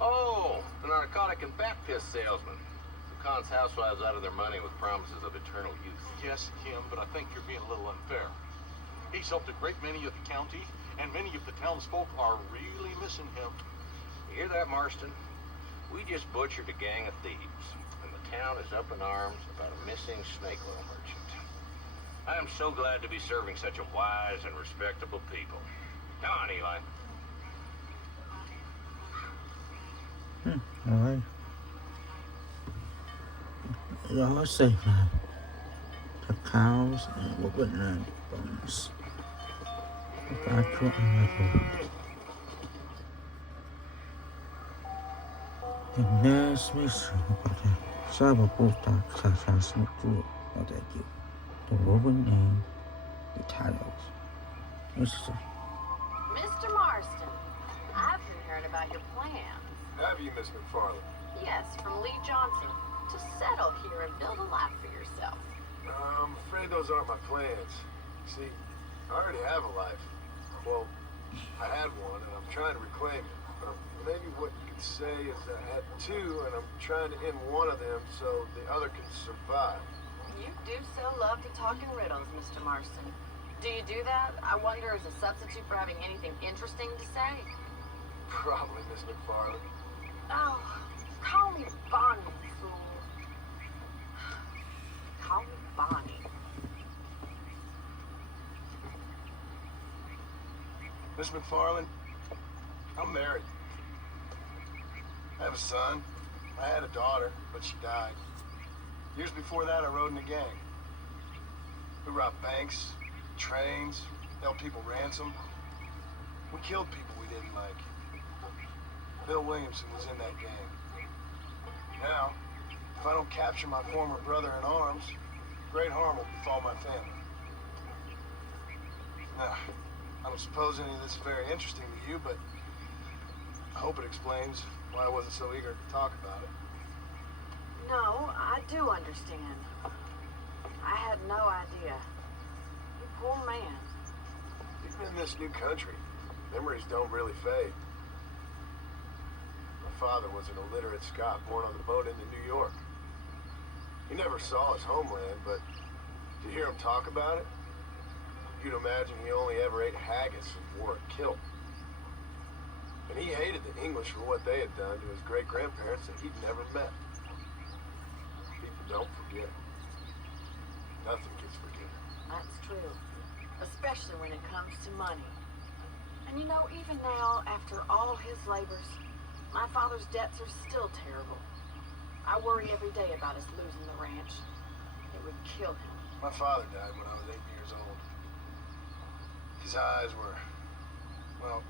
Oh, the narcotic and bat piss salesman. Who cons housewives out of their money with promises of eternal youth. Yes, him, but I think you're being a little unfair. He's helped a great many of the county, and many of the townsfolk are really missing him. You hear that, Marston? We just butchered a gang of thieves, and the town is up in arms about a missing snake oil merchant. I am so glad to be serving such a wise and respectable people. Come on, Eli. Alright. Y'all safe now. The cows and what would land bones. Back to another. Yes, Miss Robert. Cyber Posta Sasha to thank you. The woman name, the titles. Mr. Marston, I've been hearing about your plans. Have you, Miss McFarland? Yes, from Lee Johnson. To settle here and build a life for yourself. I'm afraid those aren't my plans. See, I already have a life. Well, I had one, and I'm trying to reclaim it. Maybe what you could say is that I had two, and I'm trying to end one of them so the other can survive. You do so love to talk in riddles, Mr. Marston. Do you do that? I wonder as a substitute for having anything interesting to say? Probably, Miss McFarland. Oh, call me Bonnie, fool. Call me Bonnie. Miss McFarland, I'm married. I have a son. I had a daughter, but she died. Years before that, I rode in a gang. We robbed banks, trains, held people ransom. We killed people we didn't like. Bill Williamson was in that gang. Now, if I don't capture my former brother in arms, great harm will befall my family. Now, I don't suppose any of this is very interesting to you, but I hope it explains why I wasn't so eager to talk about it. No, I do understand. I had no idea. You poor man. Even in this new country, memories don't really fade. My father was an illiterate Scot born on the boat into New York. He never saw his homeland, but to hear him talk about it, you'd imagine he only ever ate haggis and wore a kilt. And he hated the English for what they had done to his great-grandparents that he'd never met. People don't forget. Nothing gets forgiven. That's true. Especially when it comes to money. And you know, even now, after all his labors, my father's debts are still terrible. I worry every day about us losing the ranch. It would kill him. My father died when I was 8 years old. His eyes were, well,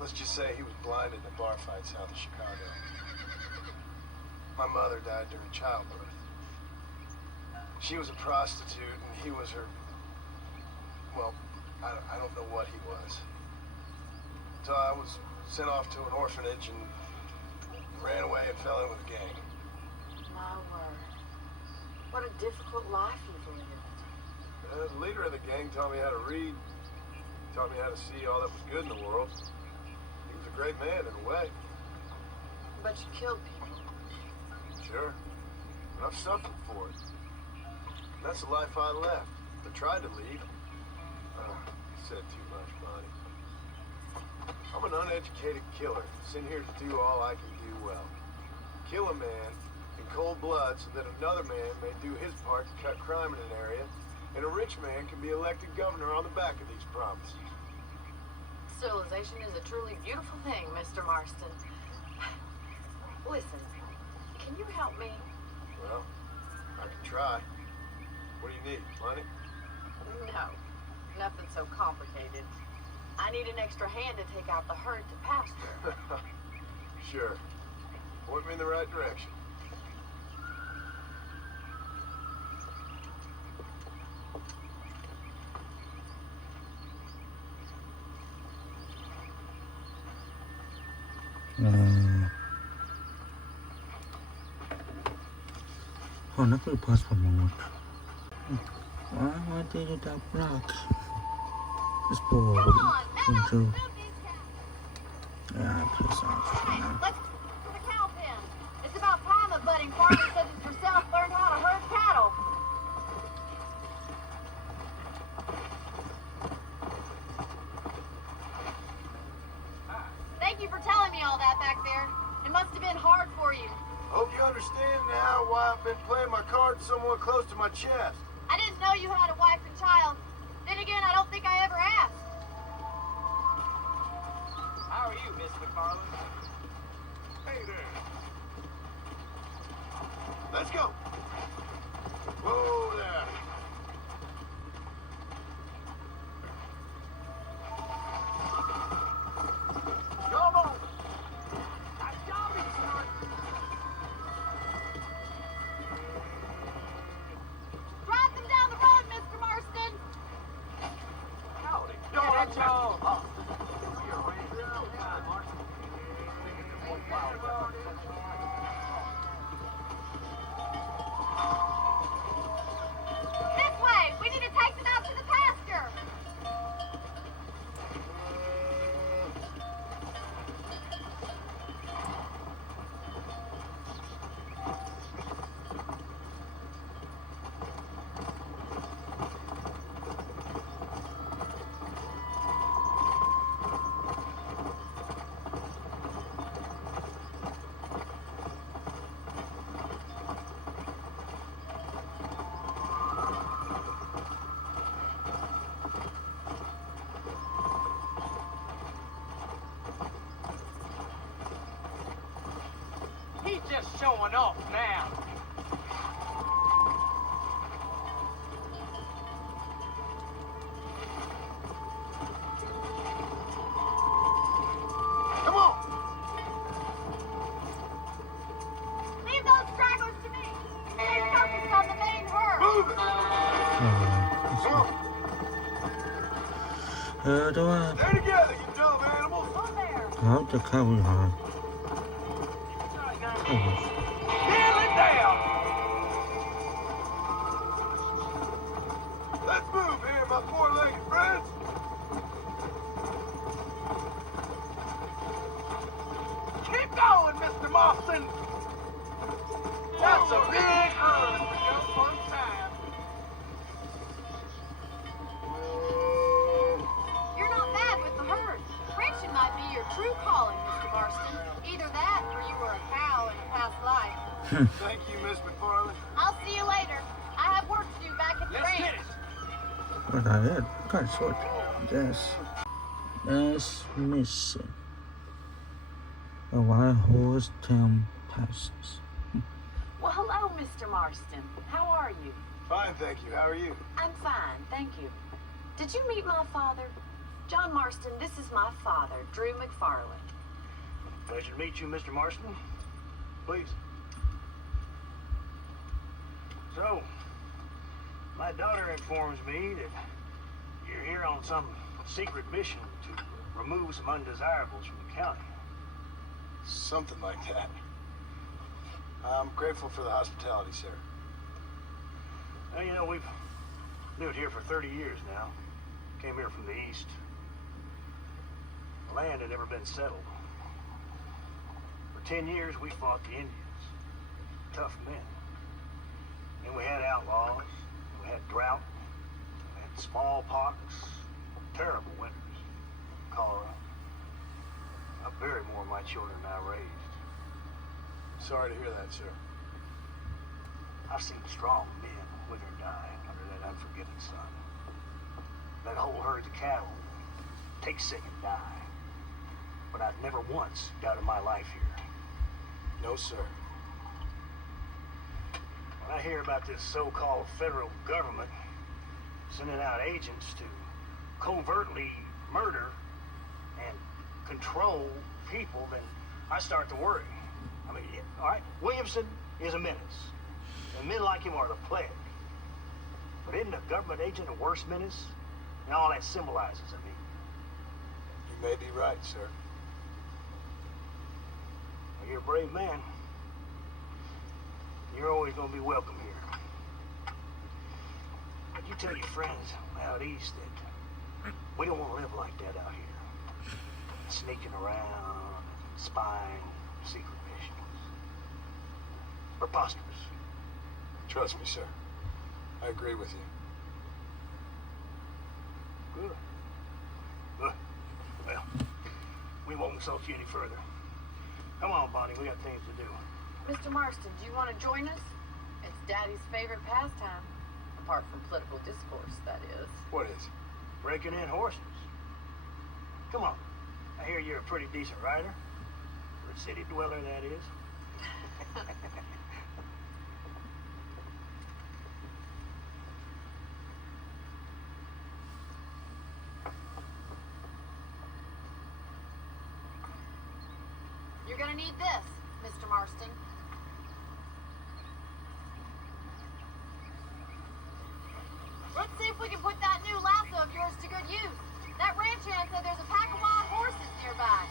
let's just say he was blinded in a bar fight south of Chicago. My mother died during childbirth. She was a prostitute, and he was her, well, I don't know what he was. So I was sent off to an orphanage and ran away and fell in with a gang. My word. What a difficult life you've lived. The leader of the gang taught me how to read, taught me how to see all that was good in the world. He was a great man in a way. But you killed people. Sure. But I've suffered for it. And that's the life I left. I tried to leave. Said too much, Bonnie. I'm an uneducated killer, sent here to do all I can do well. Kill a man in cold blood so that another man may do his part to cut crime in an area, and a rich man can be elected governor on the back of these promises. Civilization is a truly beautiful thing, Mr. Marston. Listen, can you help me? Well, I can try. What do you need? Money? No, nothing so complicated. I need an extra hand to take out the herd to pasture. Sure. Point me in the right direction. Ona kyllä pasva muut. Why did it up block? This poor into. Yeah, piss off for now. Let's go to the cow pen. It's about time a budding farmer such as yourself learned how to herd cattle. Thank you for telling me all that back there. It must have been hard for you. Hope you understand now why I've been playing my cards somewhat close to my chest. I didn't know you had a wife and child. Then again, I don't think I ever asked. How are you, Miss McFarland? Hey there. Let's go. Whoa there. Come on. Nice job, Martin. Drive them down the road, Mr. Marston. Howdy. That's all. This way! We need to take them out to the pasture! He's just showing off now. Come on. Leave those stragglers to me! Stay focused on the main herd! Move it. Come on. Do I Stay together, you dumb animals. Over there! have to carry on? Nail it down. Let's move here, my four-legged friends. Keep going, Mr. Marston. That's a big herd for your first time. You're not bad with the herd. Ranching might be your true calling, Mr. Marston. Either that or you were a cow in a past life. Thank you, Miss McFarland. I'll see you later. I have work to do back at the Let's get ranch. it. But I had got short. Yes. That's missing. A wild horse town passes. Well, hello, Mr. Marston. How are you? Fine, thank you. How are you? I'm fine, thank you. Did you meet my father? John Marston, this is my father, Drew McFarland. Pleasure to meet you, Mr. Marston. Please. So, my daughter informs me that you're here on some secret mission to remove some undesirables from the county. Something like that. I'm grateful for the hospitality, sir. Well, you know, we've lived here for 30 years now. Came here from the east. The land had never been settled. For 10 years, we fought the Indians. Tough men. Then we had outlaws. We had drought. We had smallpox. Terrible winters. Cholera. I buried more of my children than I raised. Sorry to hear that, sir. I've seen strong men wither and die under that unforgiving sun. That whole herd of cattle take sick and die. But I've never once doubted my life here. No, sir. When I hear about this so-called federal government sending out agents to covertly murder and control people, then I start to worry. I mean, all right, Williamson is a menace. And men like him are the plague. But isn't a government agent a worse menace? And all that symbolizes, I mean. You may be right, sir. Well, you're a brave man. You're always going to be welcome here. But you tell your friends out east that we don't want to live like that out here. Sneaking around, spying, secret missions. Preposterous. Trust me, sir. I agree with you. Good. Good. Well, we won't insult you any further. Come on, Bonnie, we got things to do. Mr. Marston, do you want to join us? It's Daddy's favorite pastime. Apart from political discourse, that is. What is? Breaking in horses. Come on. I hear you're a pretty decent rider. a city dweller, that is. You're gonna need this, Mr. Marston. Let's see if we can put that new lasso of yours to good use. That ranch hand said there's a pack of wild horses nearby.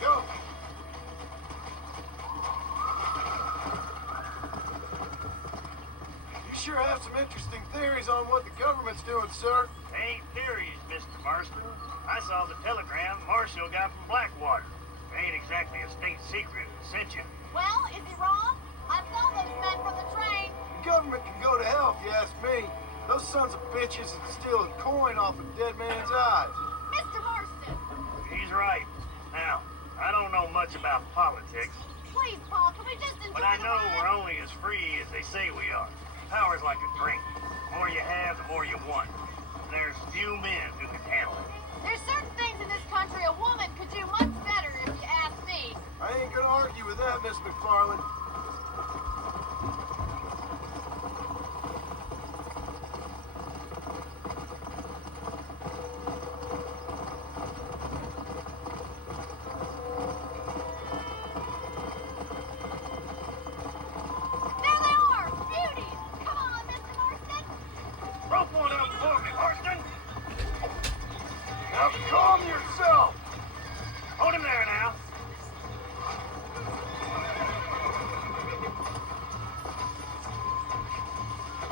Go! You sure have some interesting theories on what the government's doing, sir. They ain't theories, Mr. Marston. I saw the telegram Marshall got from Blackwater. It ain't exactly a state secret that sent you. Well, is he wrong? I saw those men from the train. The government can go to hell if you ask me. Those sons of bitches are stealing coin off a dead man's eyes. Mr. Marston! He's right. Now, I don't know much about politics, Please, Paul, can we just enjoy but I the know ride? we're only as free as they say we are. Power's like a drink. The more you have, the more you want. And there's few men who can handle it. There's certain things in this country a woman could do much better if you ask me. I ain't gonna argue with that, Miss McFarland. There they are! Beauties! Come on, Mr. Marston! Rope one up for me, Marston! Now calm yourself! Hold him there now.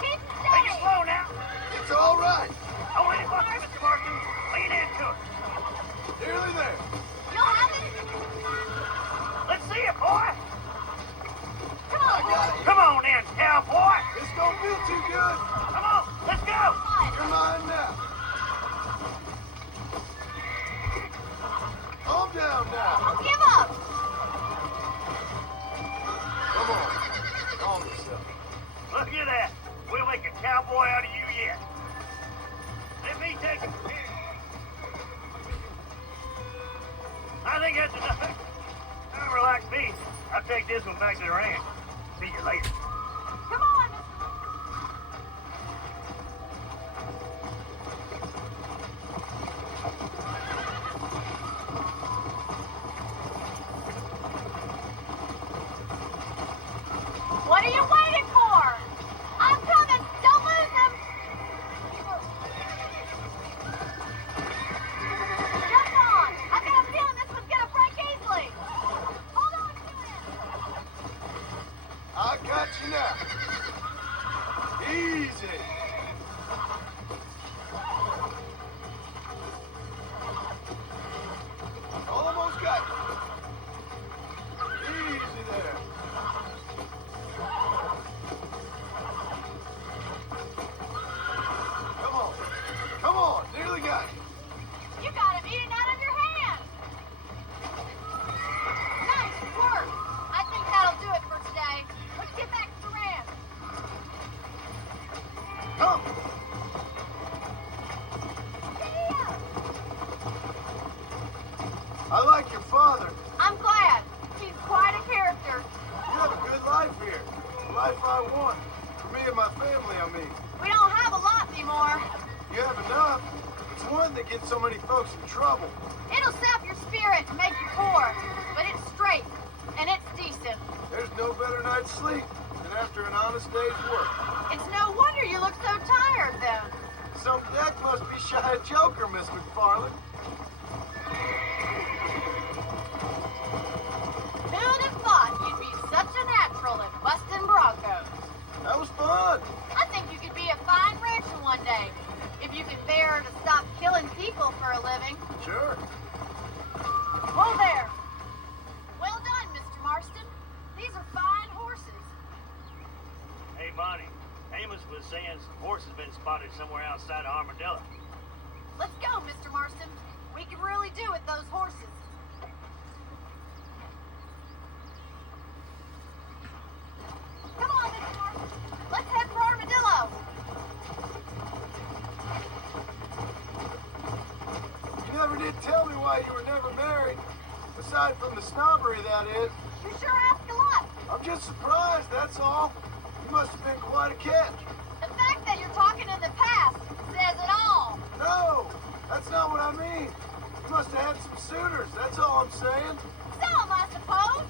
Keep Take steady! it slow now. It's all right. Don't let it bust you, Mr. Marston. Lean into it. Nearly there. You'll have it? Let's see it, boy. Come on, boy! Come on then, cowboy. This don't feel too good. Come on, let's go. You're mine now. Calm down now. Don't give up! Come on. Calm yourself. Look at that. We'll make a cowboy out of you yet. Let me take it from here. I think that's enough. Now, relax me. I'll take this one back to the ranch. See you later. Come on, Mr. Marston! What are you waiting for? I'm coming! Don't lose him! Jump on! I've got a feeling this one's gonna break easily! Hold on to it! I got you now. Easy. Almost got you. Easy there. Come on. Come on. Nearly got you. You got him eating out of your hand! Nice work! I think that'll do it for today. Let's get back to the ranch. Come. I like your father. I'm glad. He's quite a character. You have a good life here. The life I want. For me and my family, I mean. We don't have a lot anymore. You have enough. It's one that gets so many folks in trouble. It'll sap your spirit and make you poor, but it's straight and it's decent. There's no better night's sleep than after an honest day's work. It's no wonder you look so tired then. Some deck must be shy of Joker, Miss McFarland. Who'd have thought you'd be such a natural at busting broncos? That was fun. I think you could be a fine rancher one day, if you could bear to stop killing people for a living. Sure. Whoa there! Well done, Mr. Marston. These are fine horses. Hey, Bonnie. Amos was saying some horses been spotted somewhere outside of Armadillo. Let's go, Mr. Marston. We can really do with those horses. Aside from the snobbery, that is. You sure ask a lot. I'm just surprised, that's all. You must have been quite a catch. The fact that you're talking in the past says it all. No, that's not what I mean. You must have had some suitors, that's all I'm saying. Some, I suppose.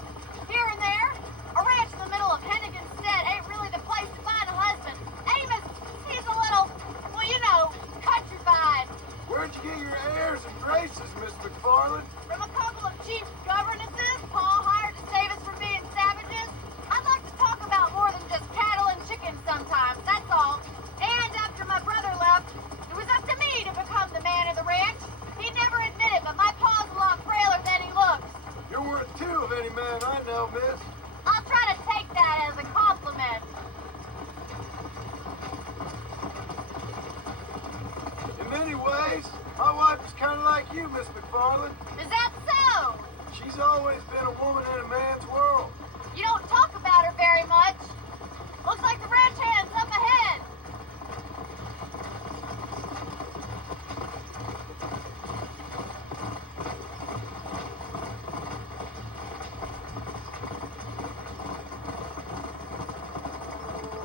Here and there. A ranch in the middle of Hennigan's Stead ain't really the place to find a husband. Amos, he's a little, well, you know, countrified. Where'd you get your airs and graces, Miss McFarland? From a couple of cheap governesses Paul hired to save us from being savages. I'd like to talk about more than just cattle and chickens sometimes, that's all. And after my brother left, it was up to me to become the man of the ranch. He never admitted, but my paw's a lot frailer than he looks. You're worth two of any man I know, miss. I'll try to take that as a compliment. In many ways, my wife is kind of like you, Miss McFarland. Is that so? She's always been a woman in a man's world. You don't talk about her very much. Looks like the ranch hand's up ahead.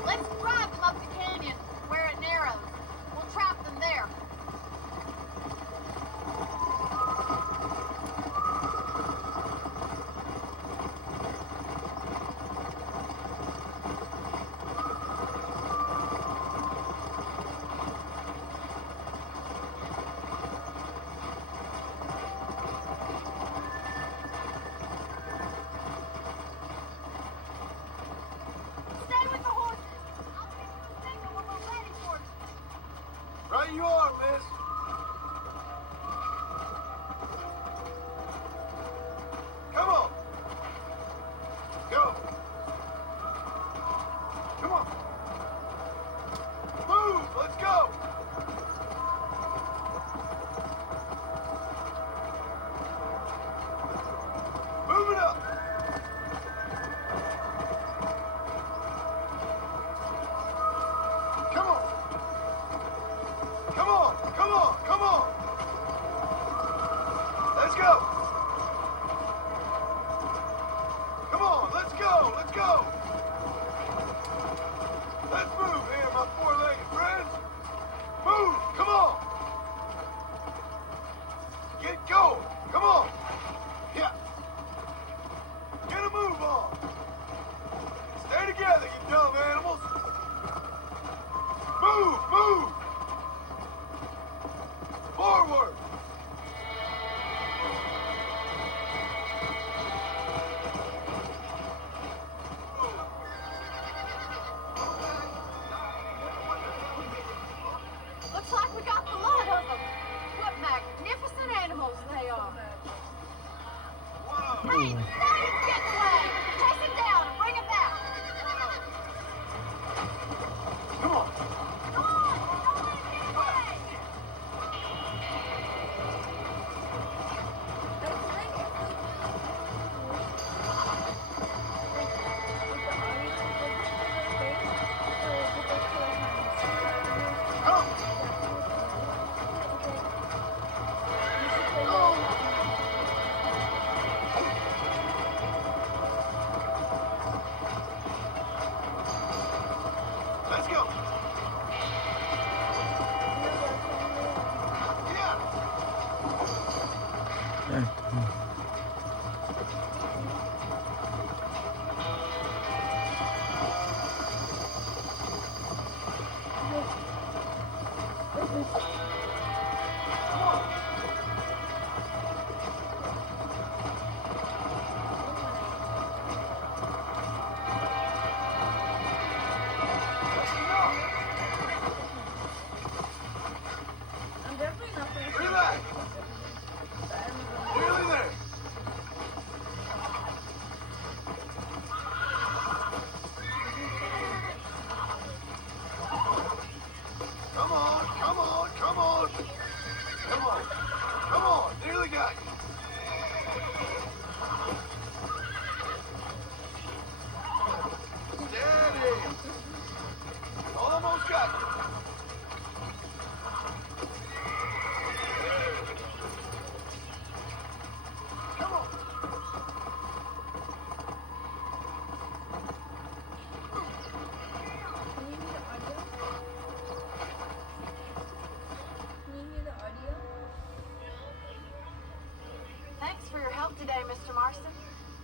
Let's drive them up the canyon where it narrows. We'll trap them there. Stay with the horses. I'll give you a signal when we're ready for you. Right you are, miss. Come on. Go. Come on. Move, let's go. Move it up. Come on. Come on, come on.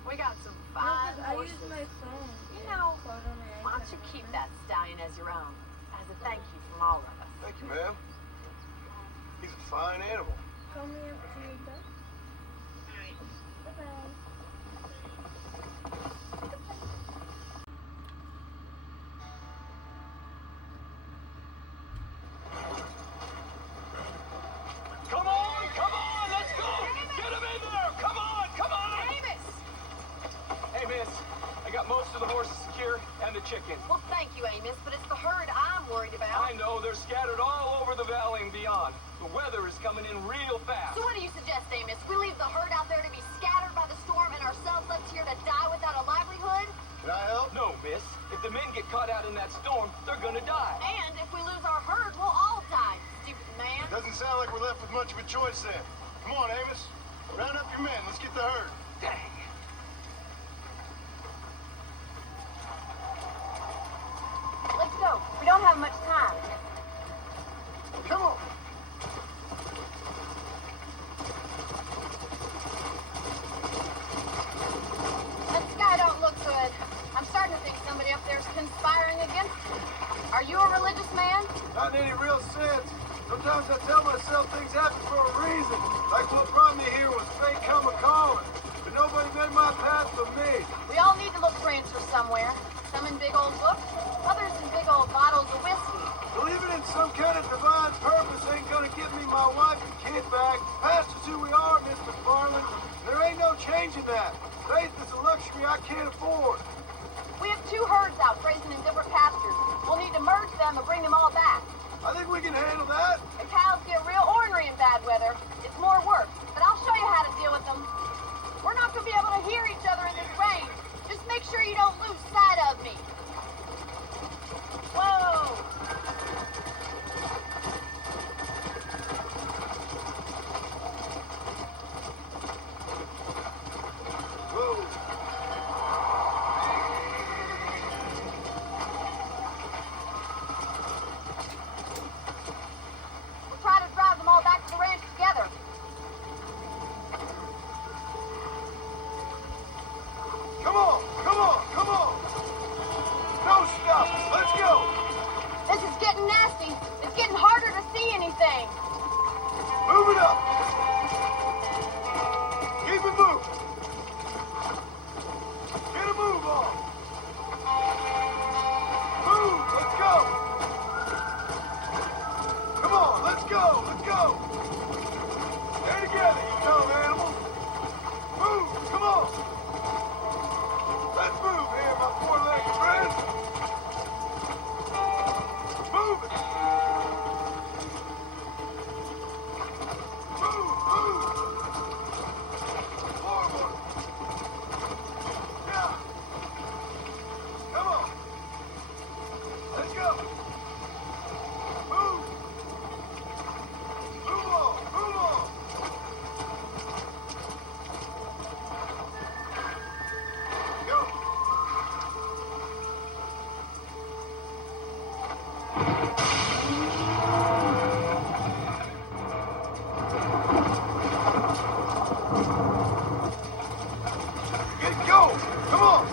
We got some fine I horses. use my phone. You know, why don't you keep that stallion as your own, as a thank you from all of us? Thank you, ma'am. He's a fine animal. Call me after you're done. Bye-bye. Come on, let's go! Get him in there! Come on! Amos! Hey, miss, I got most of the horses secure and the chickens. Well, thank you, Amos, but it's the herd I'm worried about. I know, they're scattered all over the valley and beyond. The weather is coming in real fast. So what do you suggest, Amos? We leave the herd out there to be scattered by the storm and ourselves left here to die without a livelihood? Can I help? No, miss. If the men get caught out in that storm, they're gonna die. And if we lose our herd, we'll all die, stupid man. Doesn't sound like we're left with much of a choice then. Come on, Amos. Round up your men. Let's get the herd. Dang. Let's go. We don't have much time. Come on. That sky don't look good. I'm starting to think somebody up there's conspiring against me. Are you a religious man? Not in any real sense. Sometimes I tell myself things happen for a reason. Like what brought me here was fate come a-calling. But nobody made my path but me. We all need to look for answers somewhere. Some in big old books, others in big old bottles of whiskey. Believing in some kind of divine purpose ain't gonna give me my wife and kid back. Past is who we are, Miss McFarland. There ain't no changing that. Faith is a luxury I can't afford. We have 2 herds out grazing in different pastures. We'll need to merge them and bring them all back. I think we can handle that. The cows get real ornery in bad weather. It's more work, but I'll show you how to deal with them. We're not going to be able to hear each other in this rain. Just make sure you don't lose sight of me. Whoa! Whoa. We'll try to drive them all back to the ranch together. Come on, come on, come on. No stop. Let's go. This is getting nasty. It's getting harder to see anything. Move it up. Keep it moving. Get a move on. Move, let's go. Come on, let's go, let's go. Stay together, you dumb animals. Move, come on. Let's move here, my four-legged friends. Move it. Move, move. Forward. Yeah. Come on. Let's go. Move. Move on, move on. Go. Get go! Come on!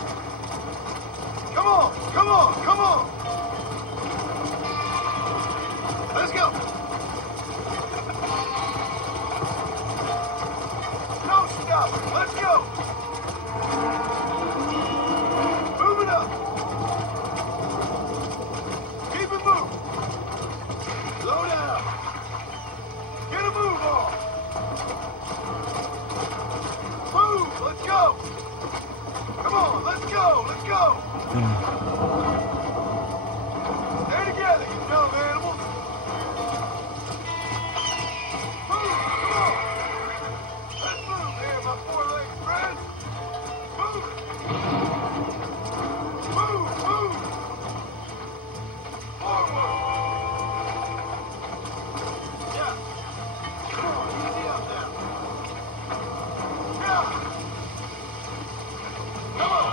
Come on! Come on! Come on! Let's go! No stop! Let's go! Move it up! Keep it moving! Slow down! Get a move on! Move! Let's go! Come on, let's go! Let's go! Stay together, you dumb animals! Move! Come on! Let's move here, my four-legged friends! Move it! Move! Move! Forward! Yeah! Come on, easy up now! Yeah! Come on!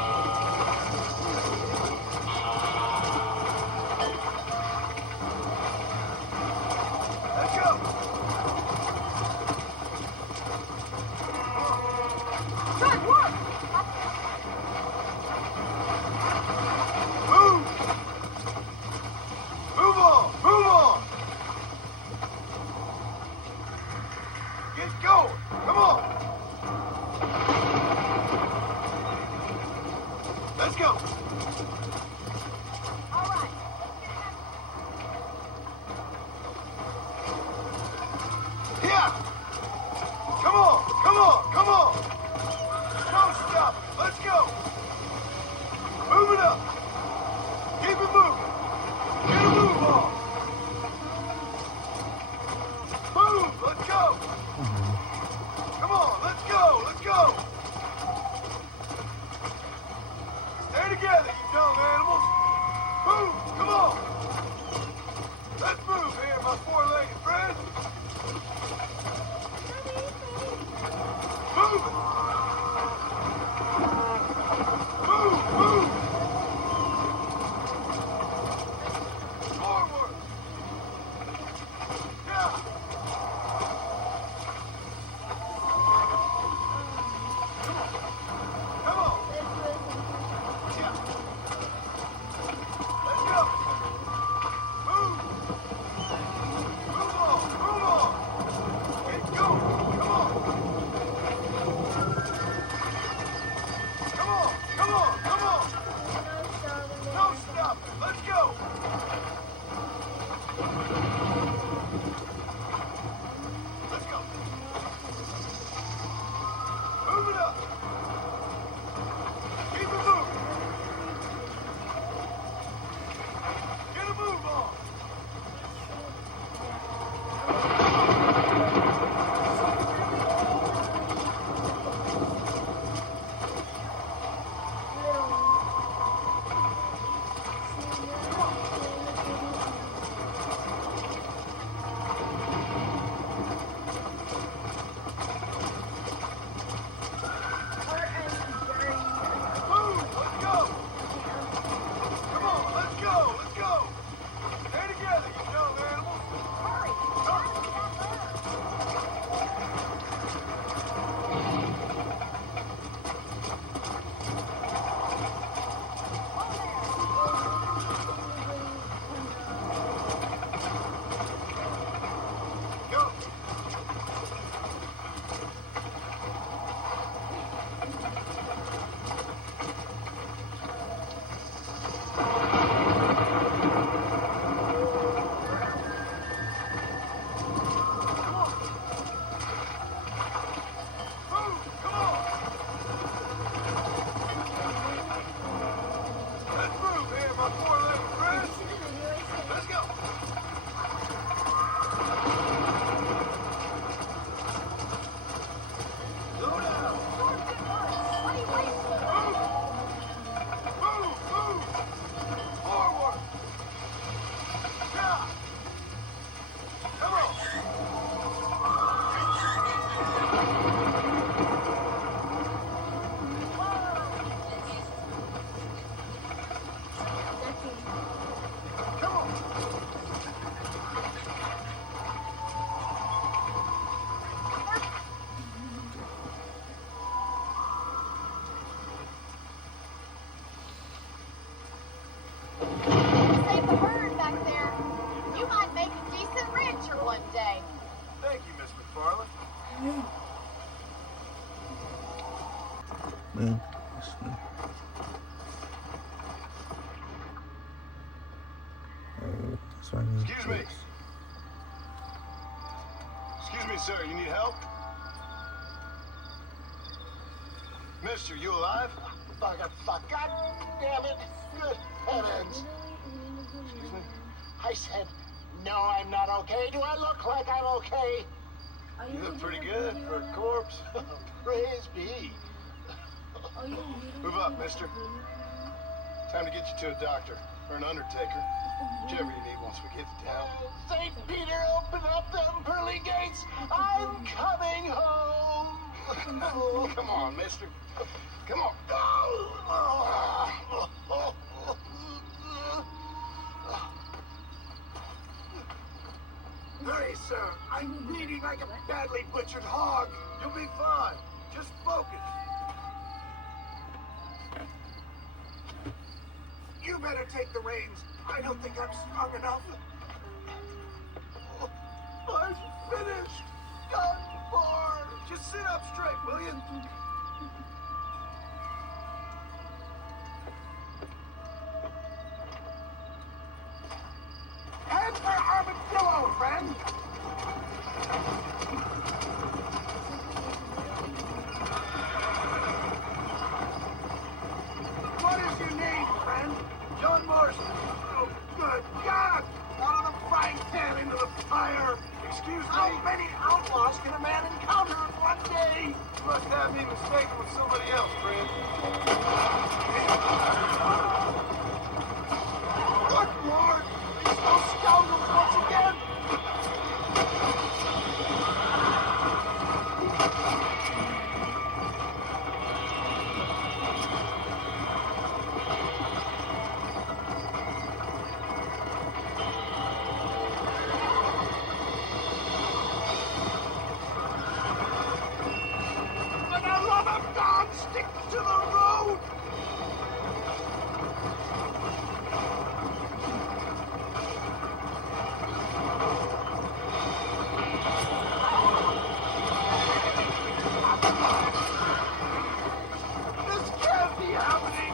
Save the herd back there. You might make a decent rancher one day. Thank you, Miss McFarland. Man, that's why I need Excuse me. this. Excuse me, sir. You need help? Mister, you alive? Fuck. God damn it. Good heavens. Excuse me? I said, no, I'm not okay. Do I look like I'm okay? You look pretty good for a corpse. Praise be. Move up, mister. Time to get you to a doctor or an undertaker. Whichever you need once we get to town. St. Peter, open up them pearly gates. I'm coming home. Oh, come on, mister. Come on. Hurry, sir. I'm bleeding like a badly butchered hog. You'll be fine. Just focus. You better take the reins. I don't think I'm strong enough. I'm finished. Done for. Just sit up straight, will you? Head for Armadillo, friend. What is your name, friend? John Marston. Oh, good God! Out of the frying pan into the fire. Excuse How me. many outlaws can a man encounter in one day? You must have me mistaken with somebody else, friend. Good Lord! These those scoundrels once again! For the love of God, stick to the road! This can't be happening!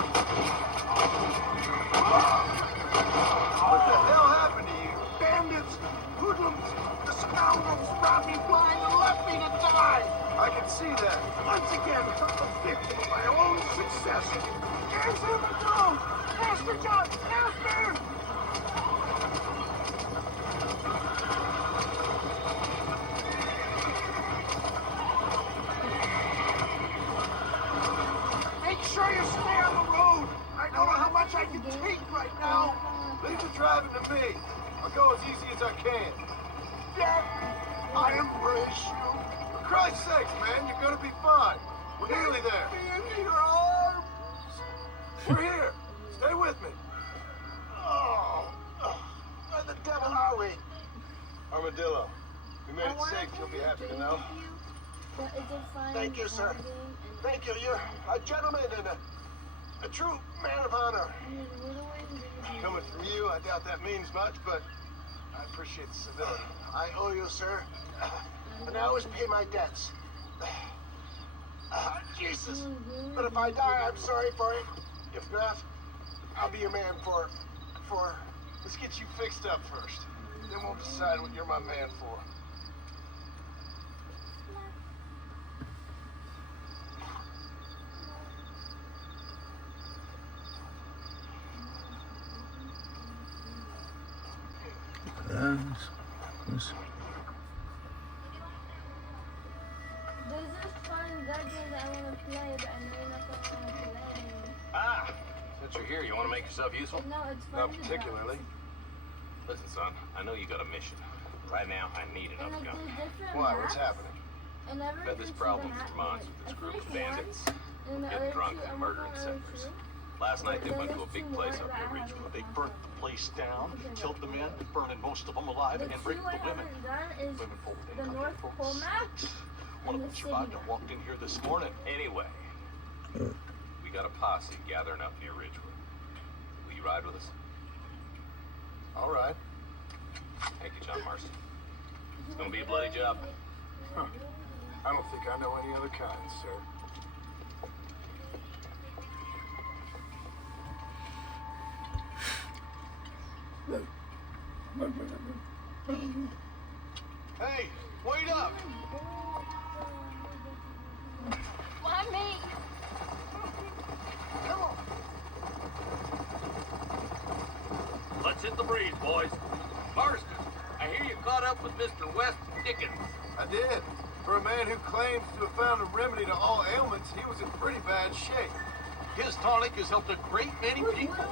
What the hell happened to you? Bandits! Hoodlums! The scoundrels robbed me blind and left me to die! I can see that. Once again, I'm a victim of my own success. There's him and go! Master John! Master! Make sure you stay on the road! I don't know how much I can take right now! Leave the driving to me. I'll go as easy as I can. Death, I embrace you. For Christ's sakes, man, you're gonna be fine. We're nearly there. Be in your arms! We're here. Stay with me. Oh, where the devil are we? Armadillo. We made it safe, you'll be happy to know. Thank you, sir. Thank you. You're a gentleman and a true man of honor. Coming from you, I doubt that means much, but I appreciate the civility. I owe you, sir. And I always pay my debts. Jesus. But if I die, I'm sorry for it. If not, I'll be your man for... Let's get you fixed up first. Then we'll decide what you're my man for. Yes. There's this fun dungeon that I want to play, but I know you're not going to want to play. Ah, since you're here, you want to make yourself useful? No, it's fun. Not particularly. Listen, son, I know you got a mission. Right now, I need And another like, gun. there's different Why? maps, What's happening? and every Had this country problem that for has- months with this I group of finished bandits. one, and the Getting other drunk two, and I'm murdering working on settlers. two. Last night, they Then went to a there's big two place more up near that I Ridgewood. haven't They burnt the place down, Okay. killed the men, burning most of them alive, The and two raped I the women. haven't done is Women folk the didn't North come Pole folks. map One and of the them city survived and map. walked in here this morning. Anyway, we got a posse gathering up near Ridgewood. Will you ride with us? All right. Thank you, John Marston. It's gonna be a bloody job. Huh. I don't think I know any other kind, sir. Hey, wait up! Why me? Come on. Let's hit the breeze, boys. Marston, I hear you caught up with Mr. West Dickens. I did. For a man who claims to have found a remedy to all ailments, he was in pretty bad shape. His tonic has helped a great many people.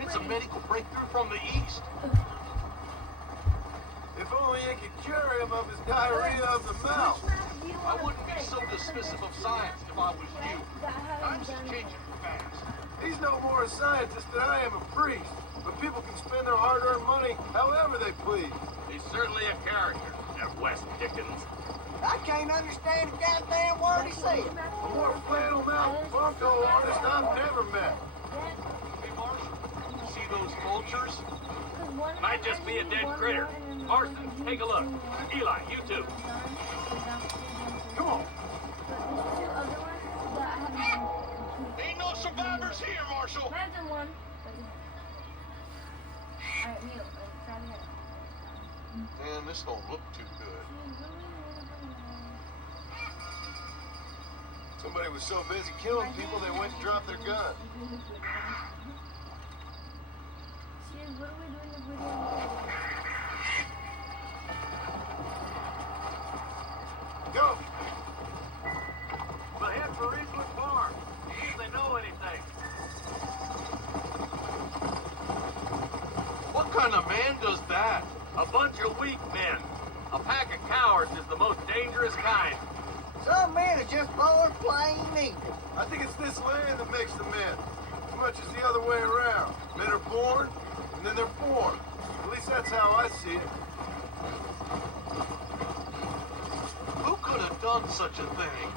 It's a medical breakthrough from the East. If only he could cure him of his diarrhea of the mouth. I wouldn't be so dismissive of science if I was you. Times is changing fast. He's no more a scientist than I am a priest. But people can spend their hard-earned money however they please. He's certainly a character, that West Dickens. I can't understand a goddamn word he said. A more flannel-mouthed bunko artist I've never met. Hey, Marshall, see those vultures? Might just be a dead critter. Marston, take a look. Eli, you too. Come on. Ain't no survivors here, Marshall. Imagine one. Alright, Neil, try again. Man, this don't look too good. Somebody was so busy killing people, they went and dropped their gun. What are we doing if we don't? Go! We'll head for Ridgewood Farm. See if they know anything. What kind of man does that? A bunch of weak men. A pack of cowards is the most dangerous kind. Some men are just born plain evil. I think it's this land that makes the men, as much as the other way around. Men are born, and then they're born. At least that's how I see it. Who could have done such a thing?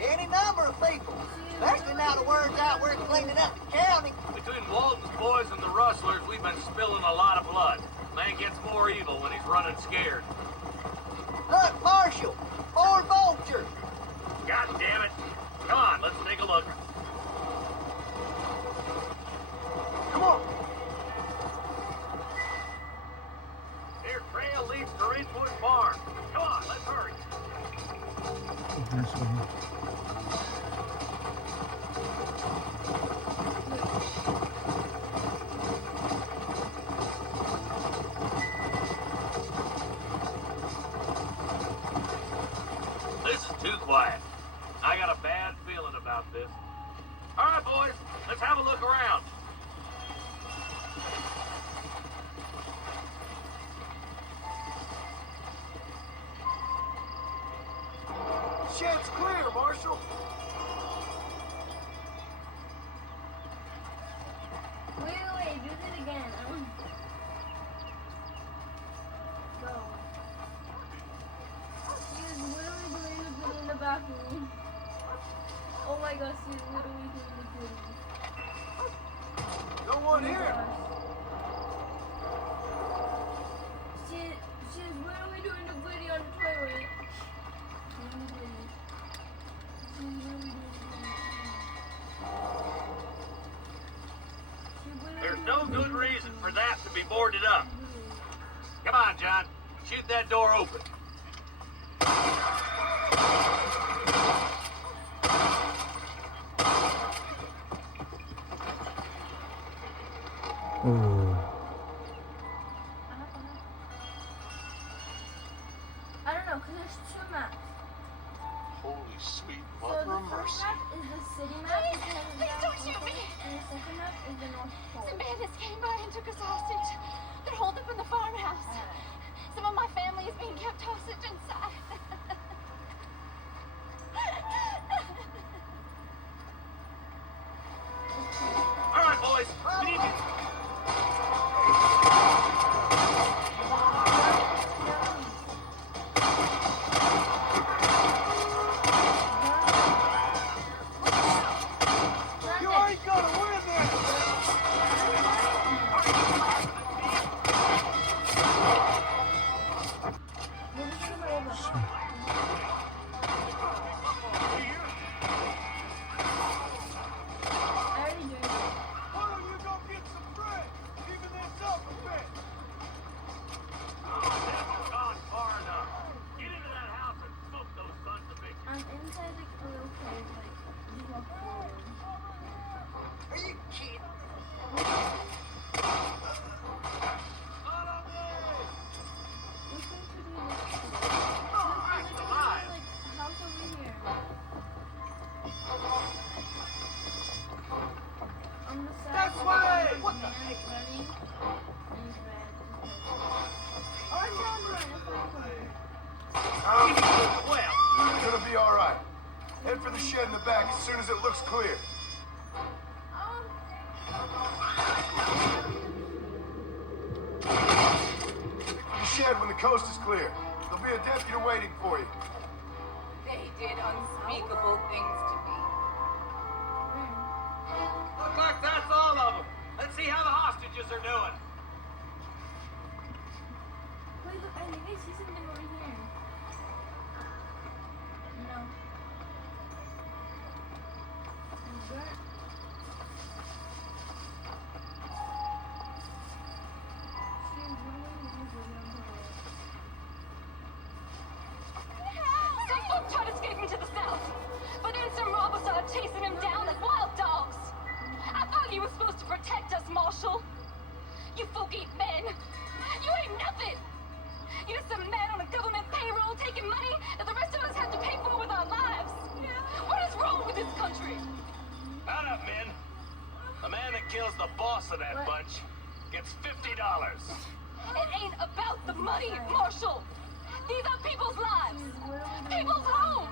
Any number of people. Especially now the word's out we're cleaning up the county. Between Walton's boys and the rustlers, we've been spilling a lot of blood. Man gets more evil when he's running scared. Look, Marshall, more vultures. God damn it. Come on, let's take a look. Come on! Their trail leads to Ridgewood Farm. Come on, let's hurry. That's one. This is too quiet. I got a bad feeling about this. All right, boys, let's have a look around. Shed's clear, Marshal. Wait, do it again. Go. Sis, what are we doing in the bathroom? Oh my gosh, sis, what are we doing in the No one here. Sis, what are we doing the video on the toilet? There's no good reason for that to be boarded up. Come on, John. Shoot that door open. Oh. I don't know, because there's two maps. Holy sweet So mother the of first mercy. map is the city map. Please don't shoot me. And the second map is the North Pole. Some bandits came by and took us hostage. They're holed up in the farmhouse. Some of my family is being kept hostage inside. All right, boys. We need to... You ain't gonna win this! the coast is clear. There'll be a deputy waiting for you. They did unspeakable things to me. Look like that's all of them. Let's see how the hostages are doing. Wait, look, I think I see something over here. No. Is that? Some folk tried escaping to the south, but then some robbers started chasing him down like wild dogs. I thought you were supposed to protect us, Marshal. You folk ain't men. You ain't nothing. You're some man on a government payroll taking money that the rest of us have to pay for with our lives. What is wrong with this country? Not up, men. The man that kills the boss of that bunch gets $50. It ain't about the money, Marshal. These are people's lives. People's homes.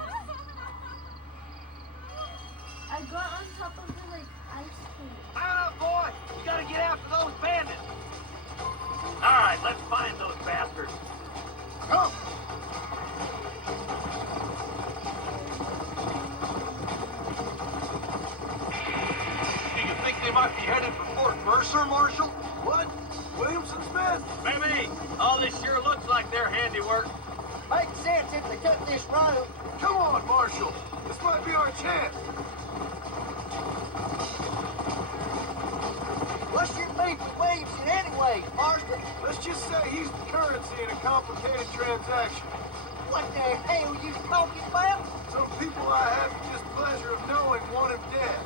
I got on top of the like ice cream. Mount up, boy! You gotta get after those bandits. All right, let's find those bastards. Come! Do you think they might be headed for Fort Mercer, Marshal? What? Williamson Smith? Maybe. All this sure looks like their handiwork. Makes sense if they took this road. Come on, Marshal. This might be our chance. What's your beef with Williamson anyway, Marston? Let's just say he's the currency in a complicated transaction. What the hell you talking about? Some people I have the displeasure of knowing want him dead.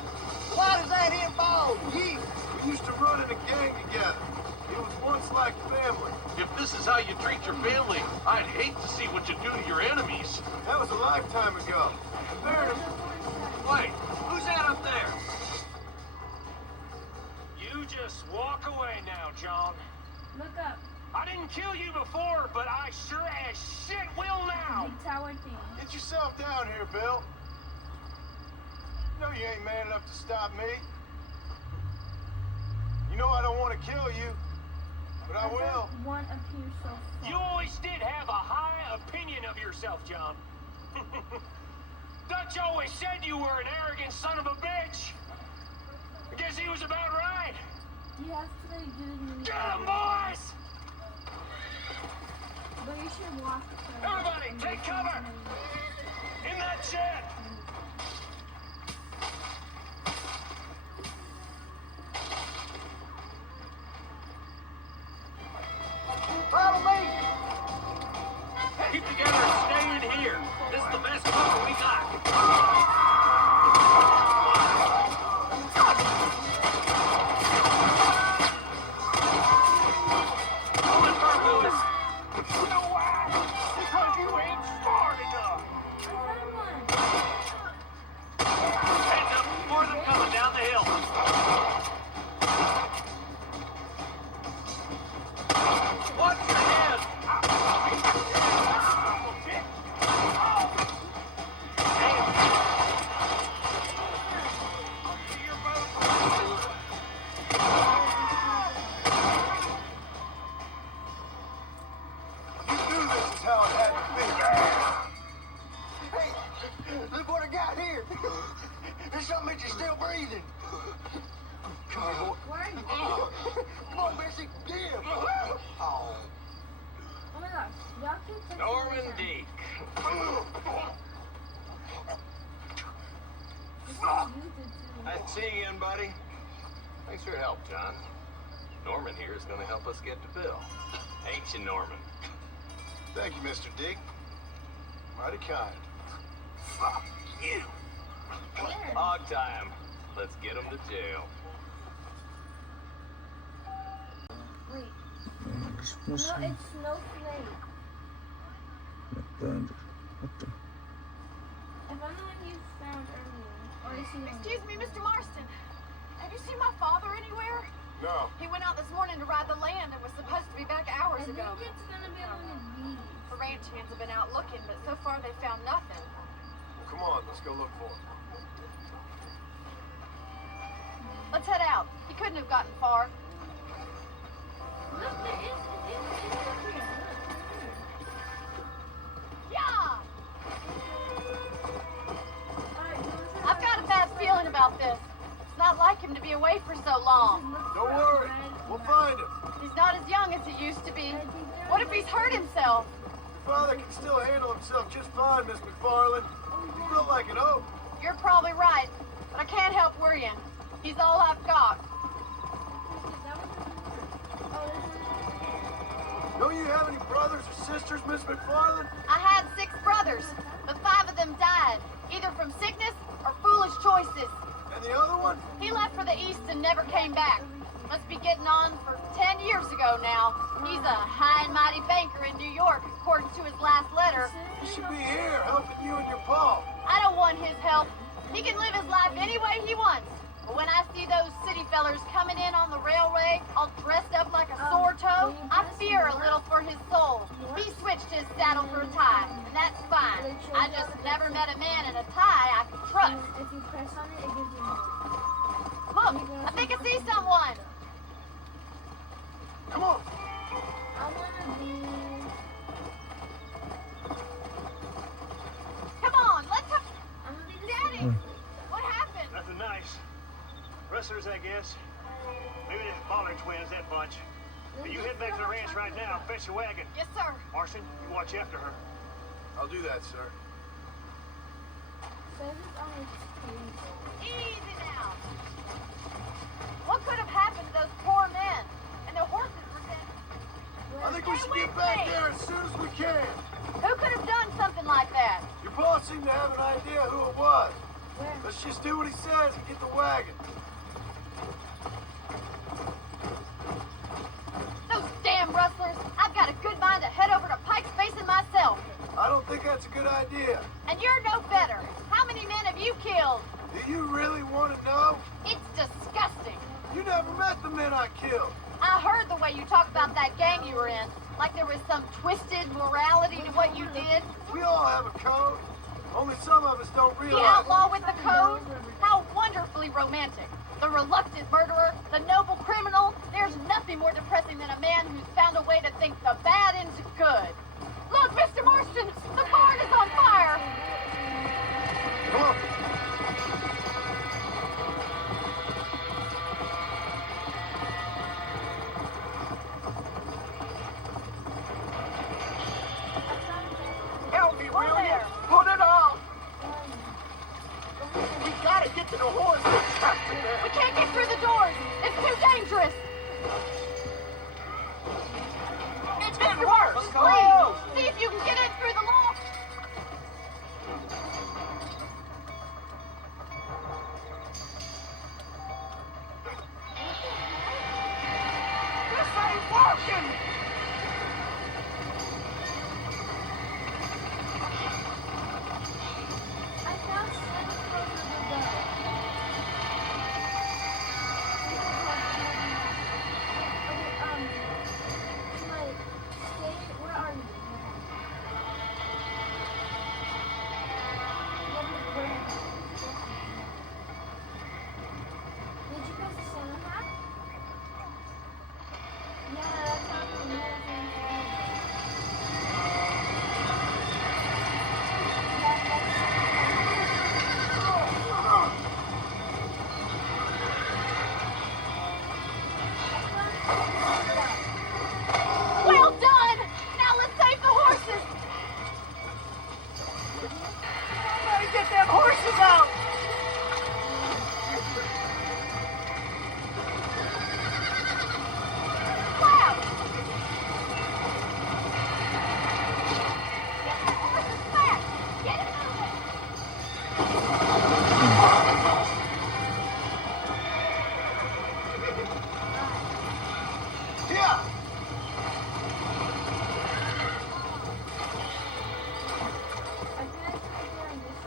Why does that involve you? We used to run in a gang together. It was once like family. If this is how you treat your family, I'd hate to see what you do to your enemies. That was a lifetime ago. Meredith, Wait, who's that up there? You just walk away now, John. Look up. I didn't kill you before, but I sure as shit will now. Big tower thing. get yourself down here, Bill. You know you ain't man enough to stop me. You know I don't want to kill you, but I will. One appears so far. You always did have a high opinion of yourself, John. Dutch always said you were an arrogant son of a bitch. I guess he was about right. You have to like do the Get him, boys! But you should walk. Everybody, take cover! In that shed! Follow me! Keep together and stay in here. This is the best cover we got. See you again, buddy. Thanks for your help, John. Norman here is going to help us get to Bill. Ain't you, Norman? Thank you, Mr. Dick. Mighty kind. Fuck you. Hog time. Let's get him to jail. Wait. This No, was it's Snowflake. what the? If I'm the one you found earlier. Or is he Excuse me, Mr. Marston. Have you seen my father anywhere? No. He went out this morning to ride the land and was supposed to be back hours I think ago. it's gonna be one of these. The ranch hands have been out looking, but so far they found nothing. Well, come on, let's go look for him. Let's head out. He couldn't have gotten far. Look, there is. It is up here. Look. him to be away for so long. Don't worry, we'll find him. He's not as young as he used to be. What if he's hurt himself? Your father can still handle himself just fine, Miss McFarland. He's built like an oak. You're probably right, but I can't help worrying. He's all I've got. Don't you have any brothers or sisters, Miss McFarland? I had 6 brothers, but 5 of them died, either from sickness or foolish choices. And the other one? He left for the East and never came back. Must be getting on for 10 years ago now. He's a high and mighty banker in New York, according to his last letter. He should be here, helping you and your pa. I don't want his help. He can live his life any way he wants. But when I see those city fellers coming in on the railway, all dressed up like a sore toe, I fear a little for his soul. He switched his saddle for a tie, and that's fine. I just never met a man in a tie I could trust. If you press on it, it gives you more. Look, I think I see someone. Come on. I wanna be... Come on, let's have... I'm gonna be the Daddy, what happened? Nothing nice. Rustlers, I guess. Maybe the Pollard twins, that bunch. But you head back to the ranch right now. Fetch the wagon. Yes, sir. Marston, you watch after her. I'll do that, sir. says it's on its table. Easy now. What could have happened to those poor men? And their horses were dead. I think we should get back there as soon as we can. Who could have done something like that? Your boss seemed to have an idea who it was. Where? Let's just do what he says and get the wagon. Those damn rustlers! I've got a good mind to head over to Pike's Basin myself. I don't think that's a good idea. And you're no better. How many men have you killed? Do you really want to know? It's disgusting. You never met the men I killed. I heard the way you talk about that gang you were in. Like there was some twisted morality to what you did. We all have a code. Only some of us don't The realize. outlaw with the code? How wonderfully romantic. The reluctant murderer, the noble criminal. There's nothing more depressing than a man who's found a way to think the bad into good. Look, Mr. Marston, the barn is on fire. Come on. Help me, will you? Put it on. We gotta get to the horses. We can't get through the doors. It's too dangerous. It's getting worse. Please, see if you can get in through the loft. This ain't working. I found Santa Claus with a bow. Where are you? Did you press the Santa hat? Yeah, that's how the American Well done. Now let's save the horses. Somebody get them horses out. Wow. Get the horses back. Get it moving. Yeah. I feel like we're doing this.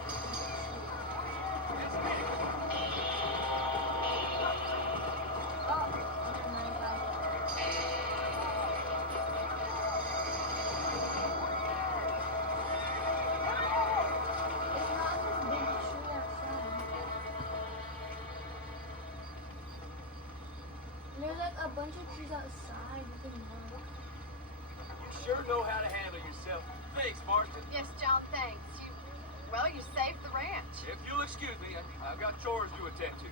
Oh, never mind, bye. It's not this big tree outside. There's like a bunch of trees outside. You can look. You sure know how to handle yourself. Thanks, Marston. Yes, John, thanks. You saved the ranch. If you'll excuse me, I've got chores to attend to.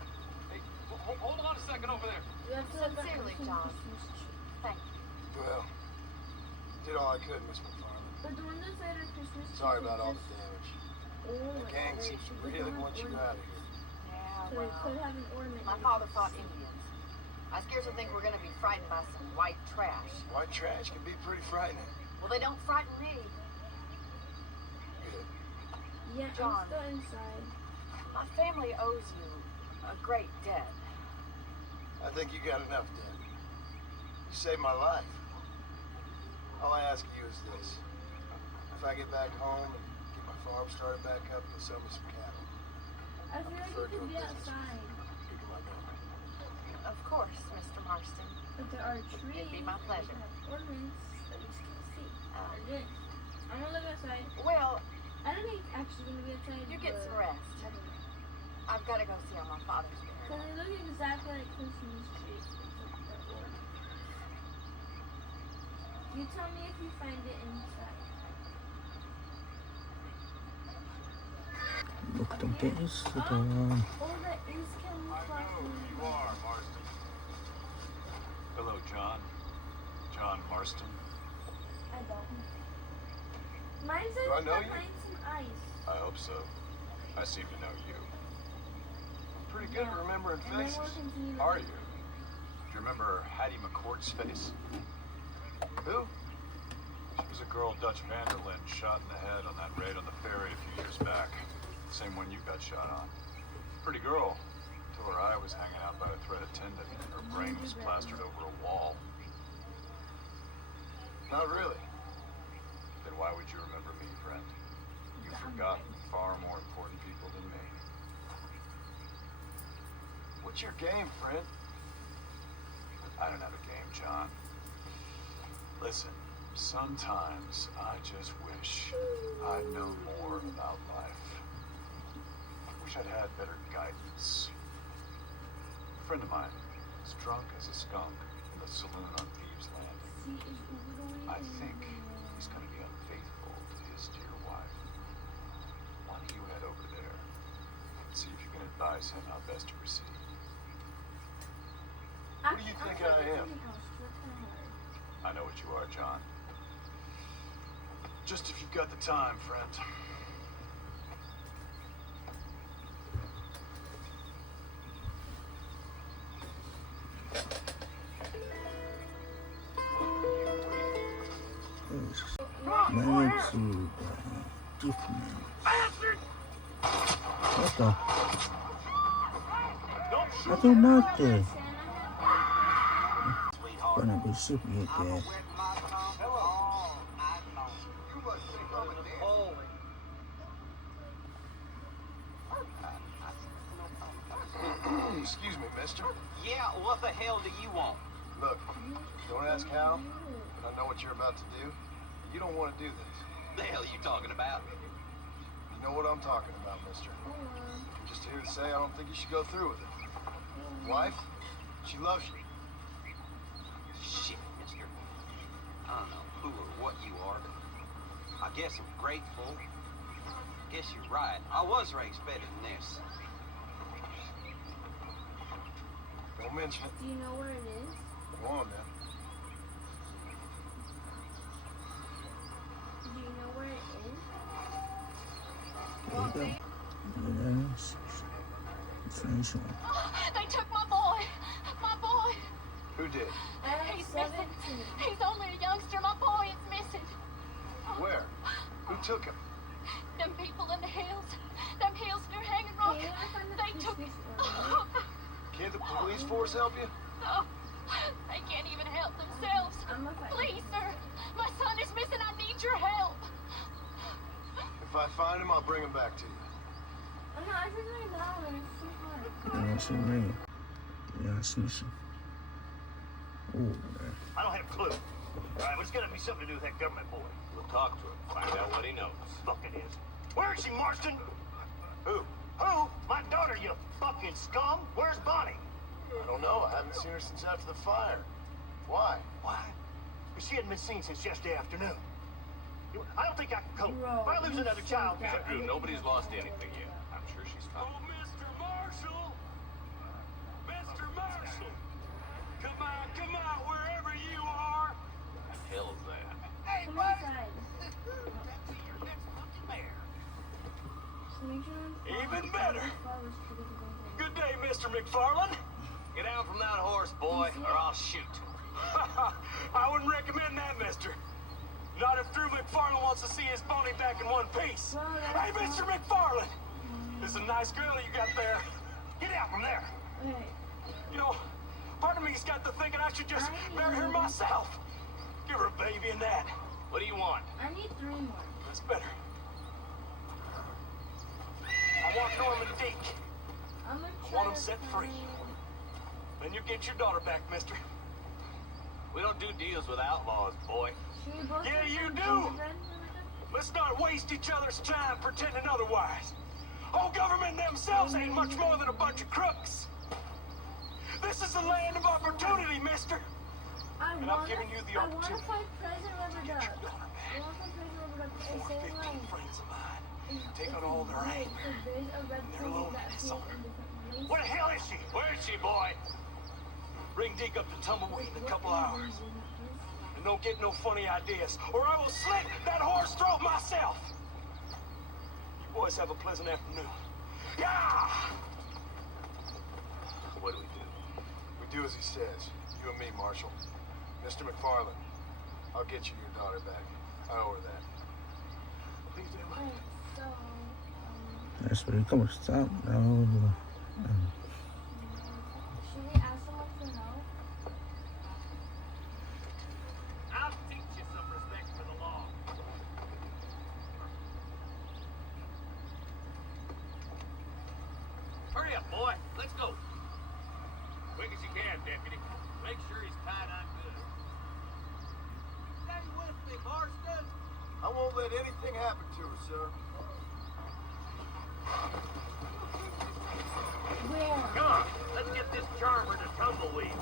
Hey, Hold on a second over there. You have to look at Sincerely, the John. Christmas tree. Thank you. Well, did all I could, Miss McFarland. But the one that's at our Christmas tree. Sorry about all is the damage. just- The gang seems to really want you out of here. Yeah, So it could have an ornament. my father fought Indians. I scarcely think we're gonna be frightened by some white trash. White trash can be pretty frightening. Well, they don't frighten me. Good. Yeah, John. I'm still inside. My family owes you a great debt. I think you got enough, Dad. You saved my life. All I ask of you is this. If I get back home and get my farm started back up, you'll sell me some cattle. I feel like you could be outside. Picking my gun. Of course, Mr. Marston. But there are trees. It'd be my pleasure. that have ornaments that we can see. Good. I'm gonna look outside. Well, I don't think it's actually gonna be outside. you get some but rest. I don't know. I've got to go see how my father's Cause doing. they look exactly like Christmas trees. You tell me if you find it inside. Look at this. Oh, that is camouflage. You are Marston. Hello, John. John Marston. I don't. Mine says Do I know you? behind some ice. I hope so. I seem to know you. Pretty good at remembering And then we'll faces. continue. Are you? Do you remember Hattie McCourt's face? Who? She was a girl Dutch Vanderlyn shot in the head on that raid on the ferry a few years back. Same one you got shot on. Pretty girl. Till her eye was hanging out by a thread of tendon. Her brain was plastered over a wall. Not really. Then why would you remember me, friend? You've forgotten far more important people than me. What's your game, friend? I don't have a game, John. Listen, sometimes I just wish I'd known more about life. Wish I'd had better guidance. A friend of mine was drunk as a skunk in the saloon on Thieves' Landing. I think he's going to be unfaithful to his dear wife. Why don't you head over there and see if you can advise him how best to proceed? Who do you think I am? I know what you are, John. Just if you've got the time, friend. Magnitude difference. What the? Happy birthday. Gonna be super good, Dad. Excuse me, mister. Yeah, what the hell do you want? Look, don't ask how, but I know what you're about to do. You don't want to do this. The hell are you talking about? You know what I'm talking about, mister. I'm just here to say I don't think you should go through with it. Wife, she loves you. Shit, mister. I don't know who or what you are, but I guess I'm grateful. Guess you're right. I was raised better than this. Don't mention it. Do you know where it is? Go on, then. Do you know where it is? There you go. Yes. Finish one. They took my boy. My boy. Who did? He's missing. He's only a youngster. My boy is missing. Where? Who took him? Them people in the hills. Them hills near Hanging Rock. They took him. Can't the police force help you? No. They can't even help themselves. Please, sir. My son is missing. I need your help. If I find him, I'll bring him back to you. I'm not actually going it's too hard. Yeah, that's right. Yeah, that's missing. Oh, man. I don't have a clue. All right, what's gonna be something to do with that government boy? We'll talk to him, find out what he knows. Fuck it is. Where is she, Marston? Who? Who? My daughter, you fucking scum. Where's Bonnie? I don't know. I haven't seen her since after the fire. Why? Why? She hadn't been seen since yesterday afternoon. I don't think I can cope. If I lose another child... Drew, nobody's lost anything yet. I'm sure she's fine. Oh, Mr. Marshall! Mr. better. Good day, Mr. McFarland. Get down from that horse, boy, or I'll shoot. I wouldn't recommend that, mister. Not if Drew McFarland wants to see his pony back in one piece. Hey, Mr. McFarland! This is a nice girl you got there. Get out from there. You know, part of me's got to thinking I should just marry her myself. Give her a baby and that. What do you want? I need 3 more. That's better. I want Norman Deke. I'm gonna I try want him to set find... free. Then you get your daughter back, mister. We don't do deals with outlaws, boy. Should we both Yeah, do you something do. different? Let's not waste each other's time pretending otherwise. All government themselves ain't much more than a bunch of crooks. This is the land of opportunity, mister. And I'm giving you the I want to opportunity. fight President Rubber Get Duck. your daughter I want to fight President Rubber Duck. Four 15 friends of mine. Take out all their anger. There's a red They're thing alone that in this appears summer. in different places. Where the hell is she? Where is she, boy? Bring Deke up to Tumbleweed in a couple hours. And don't get no funny ideas, or I will slit that horse throat myself. You boys have a pleasant afternoon. Yeah! What do we do? We do as he says. You and me, Marshal. Mr. McFarland, I'll get you your daughter back. I owe her that. Please do. Alright, so, That's where it comes from. should we ask someone for help? I'll teach you some respect for the law. Hurry up, boy. Let's go. Quick as you can, deputy. Make sure he's tied on good. Stay with me, Marston. I won't let anything happen to her, sir. Where? Come on. Let's get this charmer to Tumbleweed.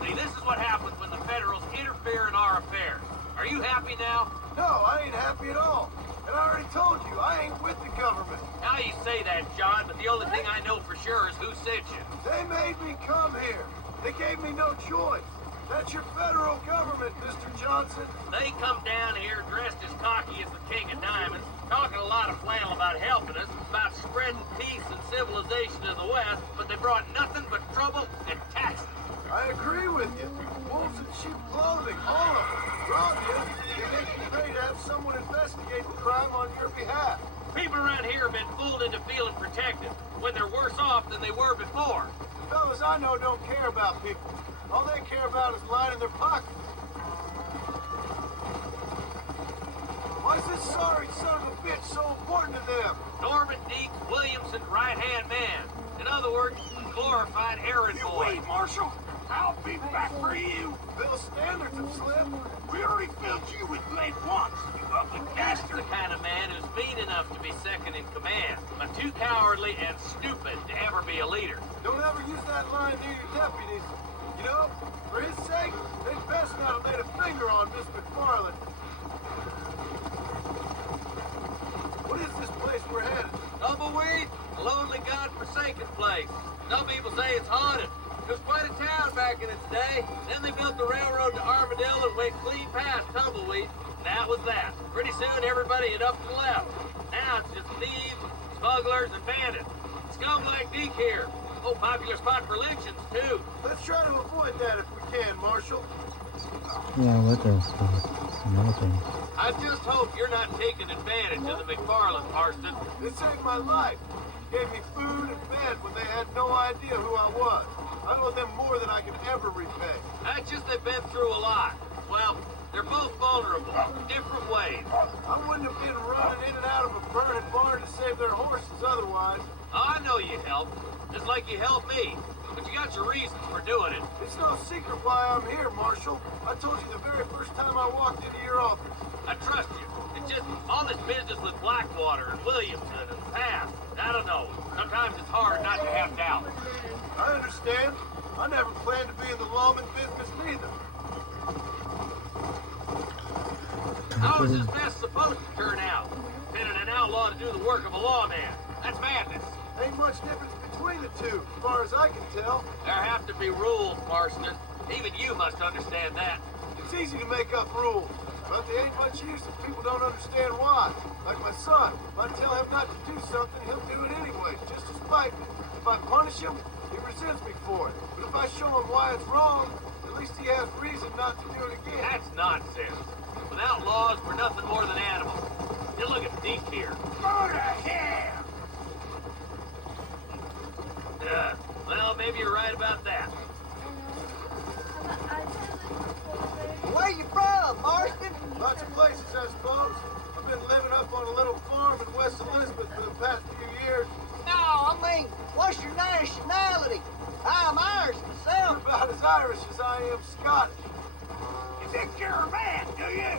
See, this is what happens when the Federals interfere in our affairs. Are you happy now? No, I ain't happy at all. And I already told you, I ain't with the government. Now you say that, John, but the only thing I know for sure is who sent you. They made me come here. They gave me no choice. That's your federal government, Mr. Johnson. They come down here dressed as cocky as the King of Diamonds, talking a lot of flannel about helping us, about spreading peace and civilization in the West, but they brought nothing but trouble and taxes. I agree with you. Wolves in sheep clothing, all of them. Rob you. They make you pay to have someone investigate the crime on your behalf. People around here have been fooled into feeling protected, when they're worse off than they were before. The fellas I know don't care about people. All they care about is lining their pockets. Why is this sorry son of a bitch so important to them? Norman Deke Williamson's right-hand man. In other words, glorified errand You boy. wait, Marshal. I'll be back for you. Bill standards have slipped. We already filled you with lead once, you ugly That's bastard. the kind of man who's mean enough to be second in command, but too cowardly and stupid to ever be a leader. Don't ever use that line near your deputies. You know, for his sake, they'd best not have laid a finger on Miss McFarland. What is this place we're headed? Tumbleweed, a lonely, god-forsaken place. Some people say it's haunted. It was quite a town back in its day. Then they built the railroad to Armadillo and went clean past Tumbleweed. And that was that. Pretty soon everybody had up and left. Now it's just thieves, smugglers, and bandits. Scum like Deke here. Oh, popular spot for lynchings, too. Let's try to avoid that if we can, Marshal. Yeah, what else? Nothing. I just hope you're not taking advantage of the McFarland, Marston. This saved my life. Gave me food and bed when they had no idea who I was. I owe them more than I can ever repay. That's just they've been through a lot. Well, they're both vulnerable, different ways. I wouldn't have been running in and out of a burning barn to save their horses otherwise. I know you helped, just like you helped me. But you got your reasons for doing it. It's no secret why I'm here, Marshal. I told you the very first time I walked into your office. I trust you. It's just all this business with Blackwater and Williamson and past. I don't know. Sometimes it's hard not to have doubt. I understand. I never planned to be in the lawman business neither. How is this mess supposed to turn out? Sending an outlaw to do the work of a lawman. That's madness. Ain't much difference between the two, as far as I can tell. There have to be rules, Marston. Even you must understand that. It's easy to make up rules. But they ain't much use if people don't understand why. Like my son. If I tell him not to do something, he'll do it anyway, just to spite me. If I punish him, he resents me for it. But if I show him why it's wrong, at least he has reason not to do it again. That's nonsense. Without laws, we're nothing more than animals. You look at Deke here. Go to hell! Well, maybe you're right about that. Where you from, Marston? Lots of places, I suppose. I've been living up on a little farm in West Elizabeth for the past few years. No, I mean, what's your nationality? I'm Irish myself. You're about as Irish as I am Scottish. You think you're a man, do you?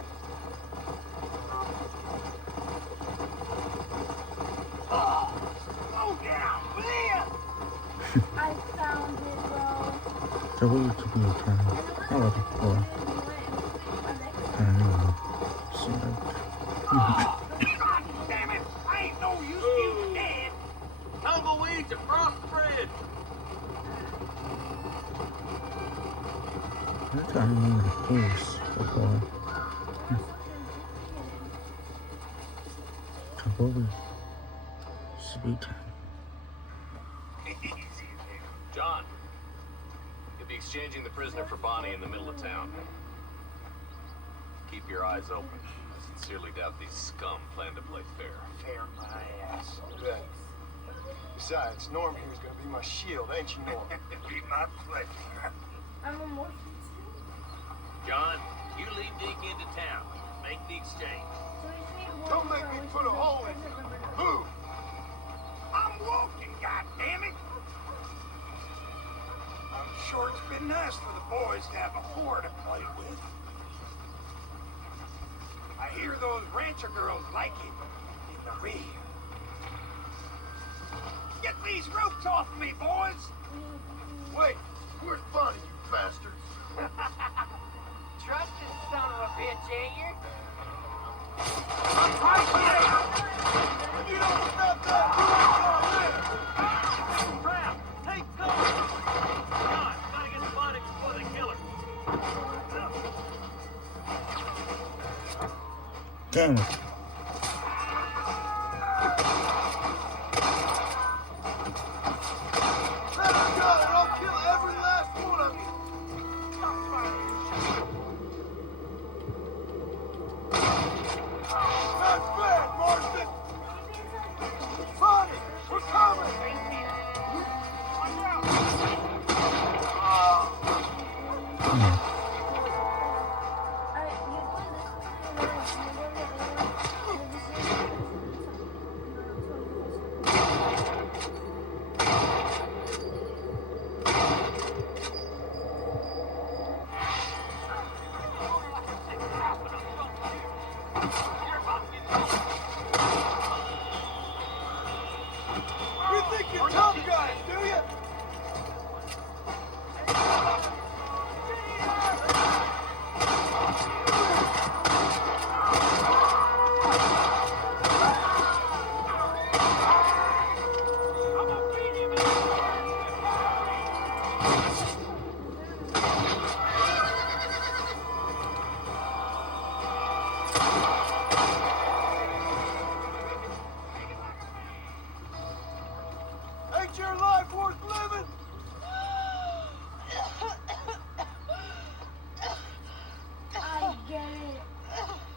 Oh, slow down, will ya? I found it, bro. So we used to be a town. I was a boy. God damn it! I ain't no use to you dead. Tumbleweeds across the bridge. I thought I mean the horse, the boy. So we sweet time. John, you'll be exchanging the prisoner for Bonnie in the middle of town. Keep your eyes open. I sincerely doubt these scum plan to play fair. Fair my ass. Bet. Besides, Norm here's gonna be my shield, ain't you, Norm? It'd be my pleasure. I'm a Morphin too. John, you lead Deke into town. Make the exchange. Don't make me put a hole in you. Move! I'm walking, goddammit! I'm sure it's been nice for the boys to have a whore to play with. I hear those rancher girls like it in the rear. Get these ropes off me, boys! Wait, where's Bonnie, you bastards? Trusted son of a bitch, ain't you? I'm right here! If you don't stop that, you ain't gonna live! Trap! Take cover! John, gotta get Bonnie before they kill her. Damn it. Let her go, or I'll kill every last one of you! That's bad, Marston! Bonnie, we're coming! You think you're tough guys, do you? Ain't your life worth living? I get it.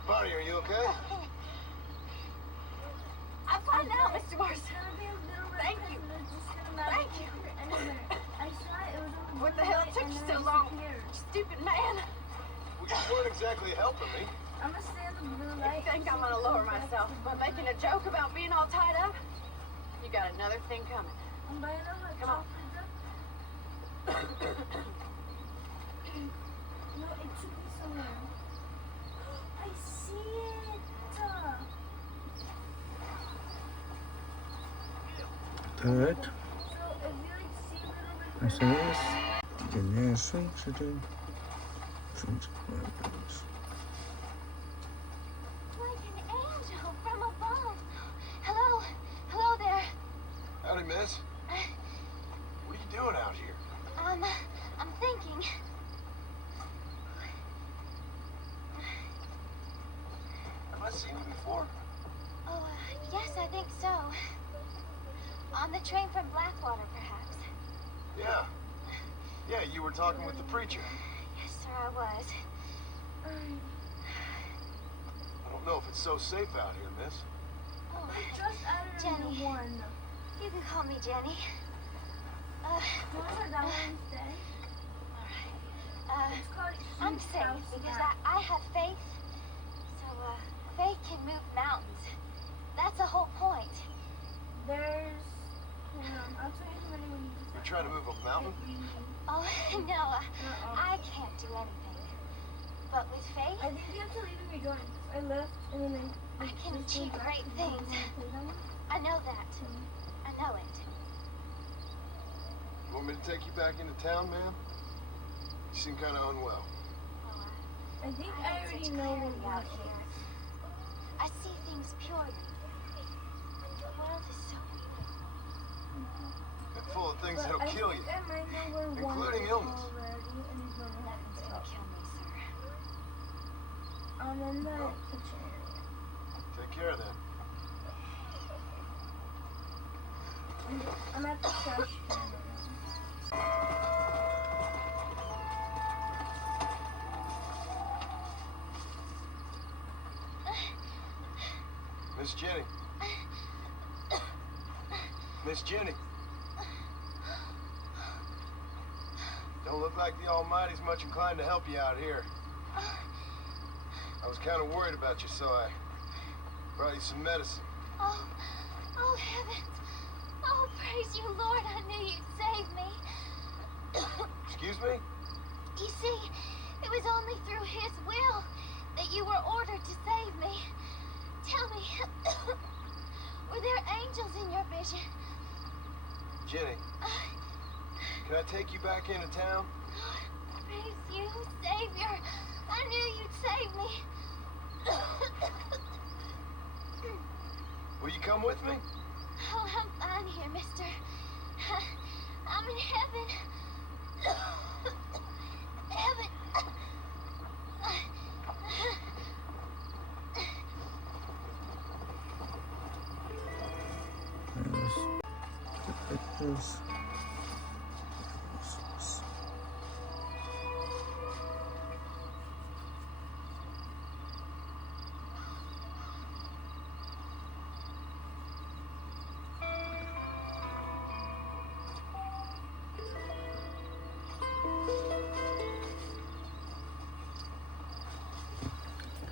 Bonnie, are you okay? I'm fine now, Mr. Marston. Thank you. Thank you. What the hell took you so long? Stupid man. Well, you weren't exactly helping me. I'm gonna stay in the blue You light. think I'm gonna lower myself by making a joke about being all tied up? You got another thing coming. I'm buying a hot Come on. chocolate. No, it took me somewhere. I see it. Good. So if you like see a little bit. That's this. Then there's sweet to do. Sweet words. Like an angel from above. Hello. Hello there. Howdy, miss. What are you doing out here? I'm thinking. before? Oh, yes, I think so. On the train from Blackwater, perhaps. Yeah. Yeah, you were talking with the preacher. Yes, sir, I was. I don't know if it's so safe out here, miss. Oh, Just added a Jenny. new one. You can call me Jenny. You want to try that one instead? It's called I'm Huge safe House because Now. I have faith. So, faith can move mountains. That's the whole point. There's... I'll tell you somebody when you You're trying to move a mountain? Oh, no, I can't do anything. But with faith, I think you have to leave and rejoin. I left and then I can achieve great things. I know that. I know it. You want me to take you back into town, ma'am? You seem kind of unwell. I think I have already such know clarity what out here. I see things purely. The world is so And full of things that'll kill you. I might know where one Including is illness. already, and he's gonna have to Don't help. kill me, sir. I'm in the kitchen area. Take care of that. I'm at the trash can right Miss Jenny. Miss Jenny. Don't look like the Almighty's much inclined to help you out here. I was kind of worried about you, so I brought you some medicine. Oh, oh heavens. Oh, praise you, Lord. I knew you'd save me. Excuse me? You see, it was only through his will that you were ordered to save me. Tell me, were there angels in your vision? Jenny, can I take you back into town? Praise you, Savior. I knew you'd save me. Will you come with me? Oh, I'm fine here, mister. I'm in heaven. Heaven. Yes.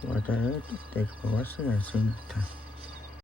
What I had to take was a